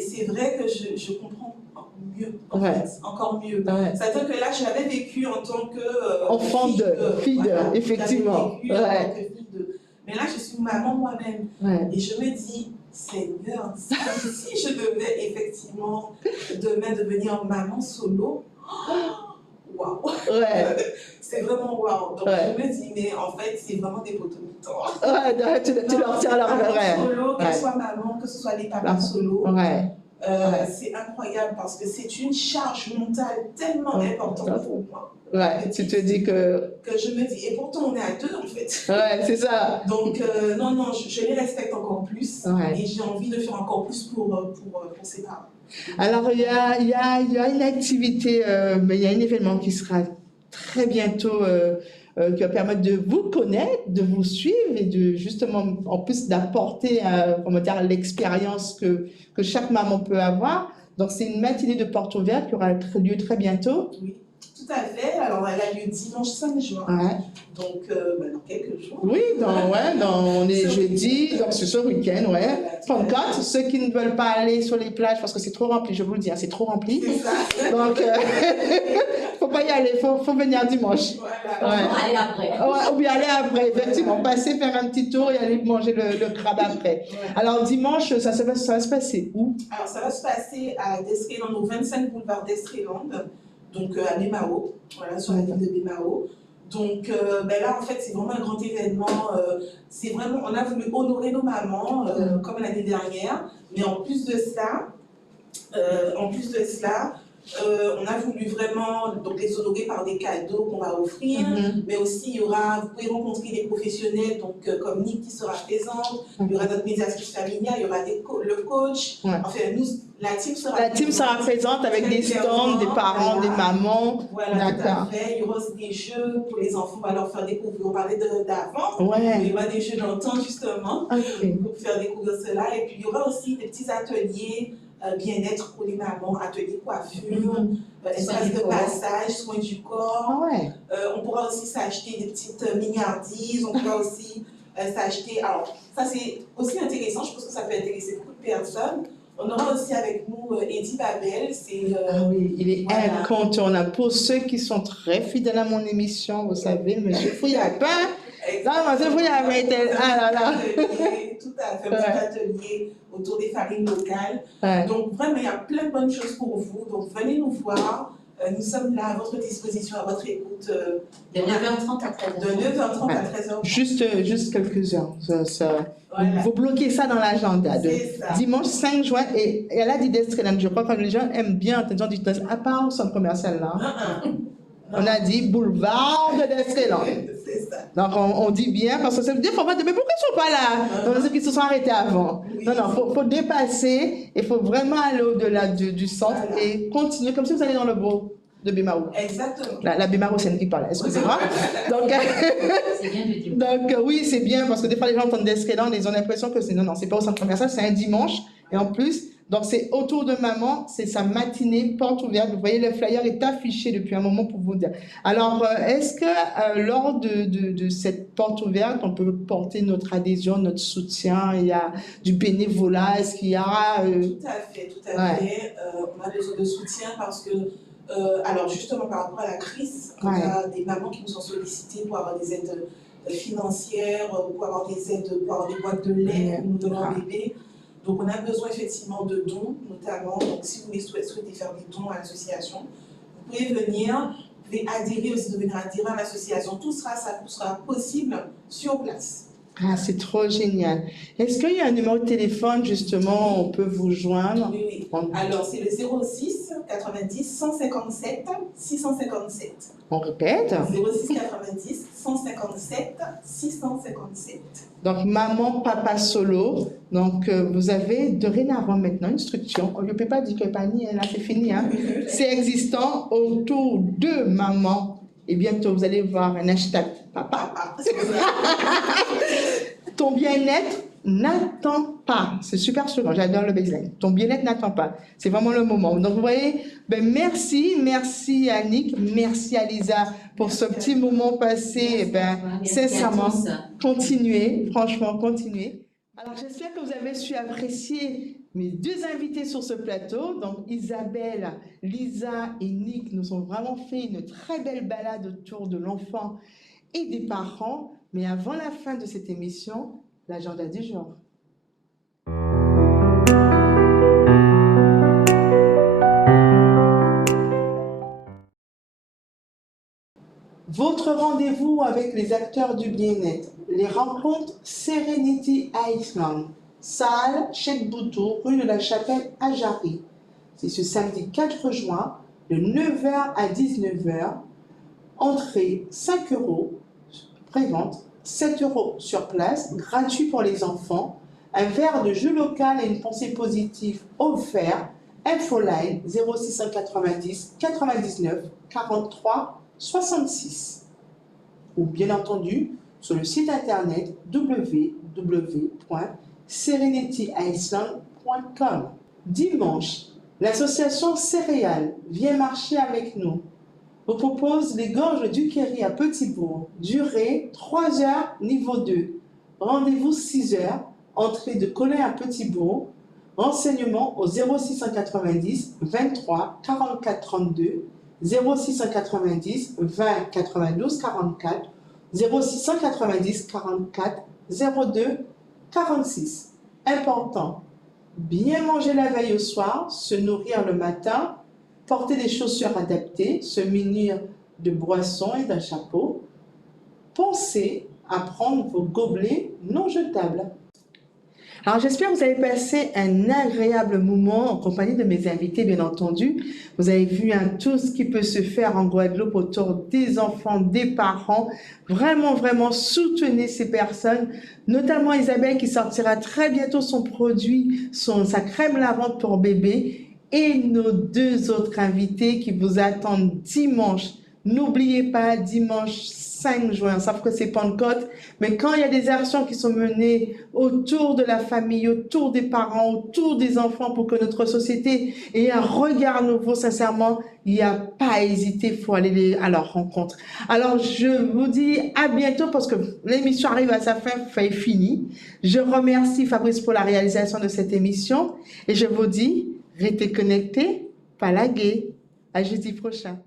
c'est vrai que je comprends mieux, en fait, encore mieux. C'est-à-dire que là, je l'avais vécu en tant que fille effectivement. En tant que fille de... Mais là, je suis maman moi-même. Et je me dis, Seigneur, si je devais effectivement demain devenir maman solo, waouh! C'est vraiment waouh! Donc je me dis, mais en fait, c'est vraiment des potomitons. Tu leur tiens leur solo, qu'elle soit maman, que ce soit les papas solo. C'est incroyable parce que c'est une charge mentale tellement importante pour moi. Tu te dis que je me dis, et pourtant on est à deux en fait. C'est ça. Donc non, je les respecte encore plus et j'ai envie de faire encore plus pour ces parents. Alors il y a une activité, mais il y a un événement qui sera très bientôt qui va permettre de vous connaître, de vous suivre et de justement en plus d'apporter l'expérience que chaque maman peut avoir. Donc c'est une matinée de porte ouverte qui aura lieu très bientôt. Oui. Tout à fait. Alors, elle a lieu dimanche 5 juin. Donc, dans quelques jours. Oui, on est jeudi, donc c'est ce week-end, Pentecôte, ceux qui ne veulent pas aller sur les plages parce que c'est trop rempli, je vous le dis, c'est trop rempli. C'est ça. Donc, faut pas y aller, faut venir dimanche. Aller après. Ou bien aller après, effectivement. Passer, faire un petit tour et aller manger le crabe après. Alors, dimanche, ça va se passer où? Alors, ça va se passer à Destreland, au 25 boulevard Destreland. Donc à Bémao, sur la ville de Bémao. Donc là, en fait, c'est vraiment un grand événement. On a voulu honorer nos mamans, comme l'année dernière. Mais en plus de cela, on a voulu vraiment les honorer par des cadeaux qu'on va offrir, mais aussi vous pouvez rencontrer des professionnels comme Nick qui sera présente, il y aura notre médiatrice familiale, il y aura le coach, enfin la team sera présente avec des stands, des parents, des mamans. Voilà, tout à fait. Il y aura aussi des jeux pour les enfants, on va leur faire découvrir, on parlait d'avant, il y aura des jeux d'antan justement, pour faire découvrir cela, et puis il y aura aussi des petits ateliers bien-être pour les mamans, ateliers coiffure, espace de passage, soins du corps. On pourra aussi s'acheter des petites mignardises, on pourra aussi s'acheter. Alors, ça c'est aussi intéressant, je pense que ça peut intéresser beaucoup de personnes. On aura aussi avec nous Eddie Babel. Il est incontournable. Pour ceux qui sont très fidèles à mon émission, vous savez, Monsieur Fouillapin, Non, c'est vous, il y avait été. Ah là là. Tout à fait, un petit atelier autour des farines locales. Ouais. Donc, vraiment, il y a plein de bonnes choses pour vous. Donc, venez nous voir. Nous sommes là à votre disposition, à votre écoute. De 9h30 à 13h. De 9h30 à 13h. Juste quelques heures. Voilà. Vous bloquez ça dans l'agenda. C'est ça. Dimanche 5 juin, et elle a dit d'Estreland. Je crois que les gens aiment bien entendre du temps, à part au centre commercial là. On a dit boulevard de d'Estreland. C'est ça. Donc on dit bien, parce que ça veut dire, mais pourquoi ils ne sont pas là? Ceux qui se sont arrêtés avant. Oui. Non, faut dépasser, il faut vraiment aller au-delà du centre et continuer, comme si vous allez dans le beau de Bémarou. Exactement. La Bémarou, c'est elle qui parle, excusez-moi. Donc, C'est bien de dire. donc oui, c'est bien, parce que des fois, les gens entendent d'Estreland, ils ont l'impression que c'est non, c'est pas au centre commercial, c'est un dimanche. Et en plus, donc c'est autour de maman, c'est sa matinée, porte ouverte. Vous voyez, le flyer est affiché depuis un moment pour vous dire. Alors, est-ce que lors de cette porte ouverte, on peut porter notre adhésion, notre soutien? Il y a du bénévolat, est-ce qu'il y aura... Tout à fait, tout à fait. On a besoin de soutien parce que, alors justement par rapport à la crise, on a des mamans qui nous ont sollicitées pour avoir des aides financières, pour avoir des aides, pour avoir des boîtes de lait pour nous donner un bébé. Donc on a besoin effectivement de dons, notamment. Donc si vous souhaitez faire des dons à l'association, vous pouvez venir, vous pouvez adhérer aussi, devenir adhérent à l'association. Tout ça sera possible sur place. Ah, c'est trop génial. Est-ce qu'il y a un numéro de téléphone, justement, on peut vous joindre? Oui, oui. Alors, c'est le 06 90 157 657. On répète? 06 90 157 657. Donc, maman, papa solo. Donc, vous avez dorénavant maintenant une structure. On ne peut pas dire que Pani, là, c'est fini. Hein? C'est existant autour de maman. Et bientôt, vous allez voir un hashtag papa. Ton bien-être n'attend pas. C'est super slogan, j'adore le baseline. Ton bien-être n'attend pas. C'est vraiment le moment. Donc, vous voyez, merci Annick, merci à Lisa pour ce petit moment passé. Sincèrement, continuez, franchement, continuez. Alors, j'espère que vous avez su apprécier mes deux invités sur ce plateau. Donc, Isabelle, Lisa et Nick nous ont vraiment fait une très belle balade autour de l'enfant et des parents. Mais avant la fin de cette émission, l'agenda du jour. Votre rendez-vous avec les acteurs du bien-être, les rencontres Serenity Iceland, salle Cheikh Boutou, rue de la Chapelle à Jarry. C'est ce samedi 4 juin, de 9h à 19h. Entrée 5 €, prévente 7 € sur place, gratuit pour les enfants. Un verre de jus local et une pensée positive offert. Infoline 0690 99 43 66. Ou bien entendu sur le site internet www.serenityiceland.com. Dimanche, l'association Céréales vient marcher avec nous. Vous propose les gorges du Kerry à Petit-Bourg. Durée 3 heures, niveau 2. Rendez-vous 6 heures. Entrée de Colin à Petit-Bourg. Renseignements au 0690 23 44 32, 0690 20 92 44, 0690 44 02 46. Important, bien manger la veille au soir, se nourrir le matin, porter des chaussures adaptées, se munir de boissons et d'un chapeau. Pensez à prendre vos gobelets non jetables. Alors, j'espère que vous avez passé un agréable moment en compagnie de mes invités, bien entendu. Vous avez vu tout ce qui peut se faire en Guadeloupe autour des enfants, des parents. Vraiment, vraiment, soutenez ces personnes, notamment Isabelle qui sortira très bientôt son produit, sa crème lavande pour bébé, et nos 2 autres invités qui vous attendent dimanche. N'oubliez pas, dimanche 5 juin, sauf que c'est Pentecôte, mais quand il y a des actions qui sont menées autour de la famille, autour des parents, autour des enfants pour que notre société ait un regard nouveau, sincèrement, il n'y a pas à hésiter, il faut aller à leur rencontre. Alors, je vous dis à bientôt parce que l'émission arrive à sa fin, est finie. Je remercie Fabrice pour la réalisation de cette émission et je vous dis, restez connectés, pas lagués. À jeudi prochain.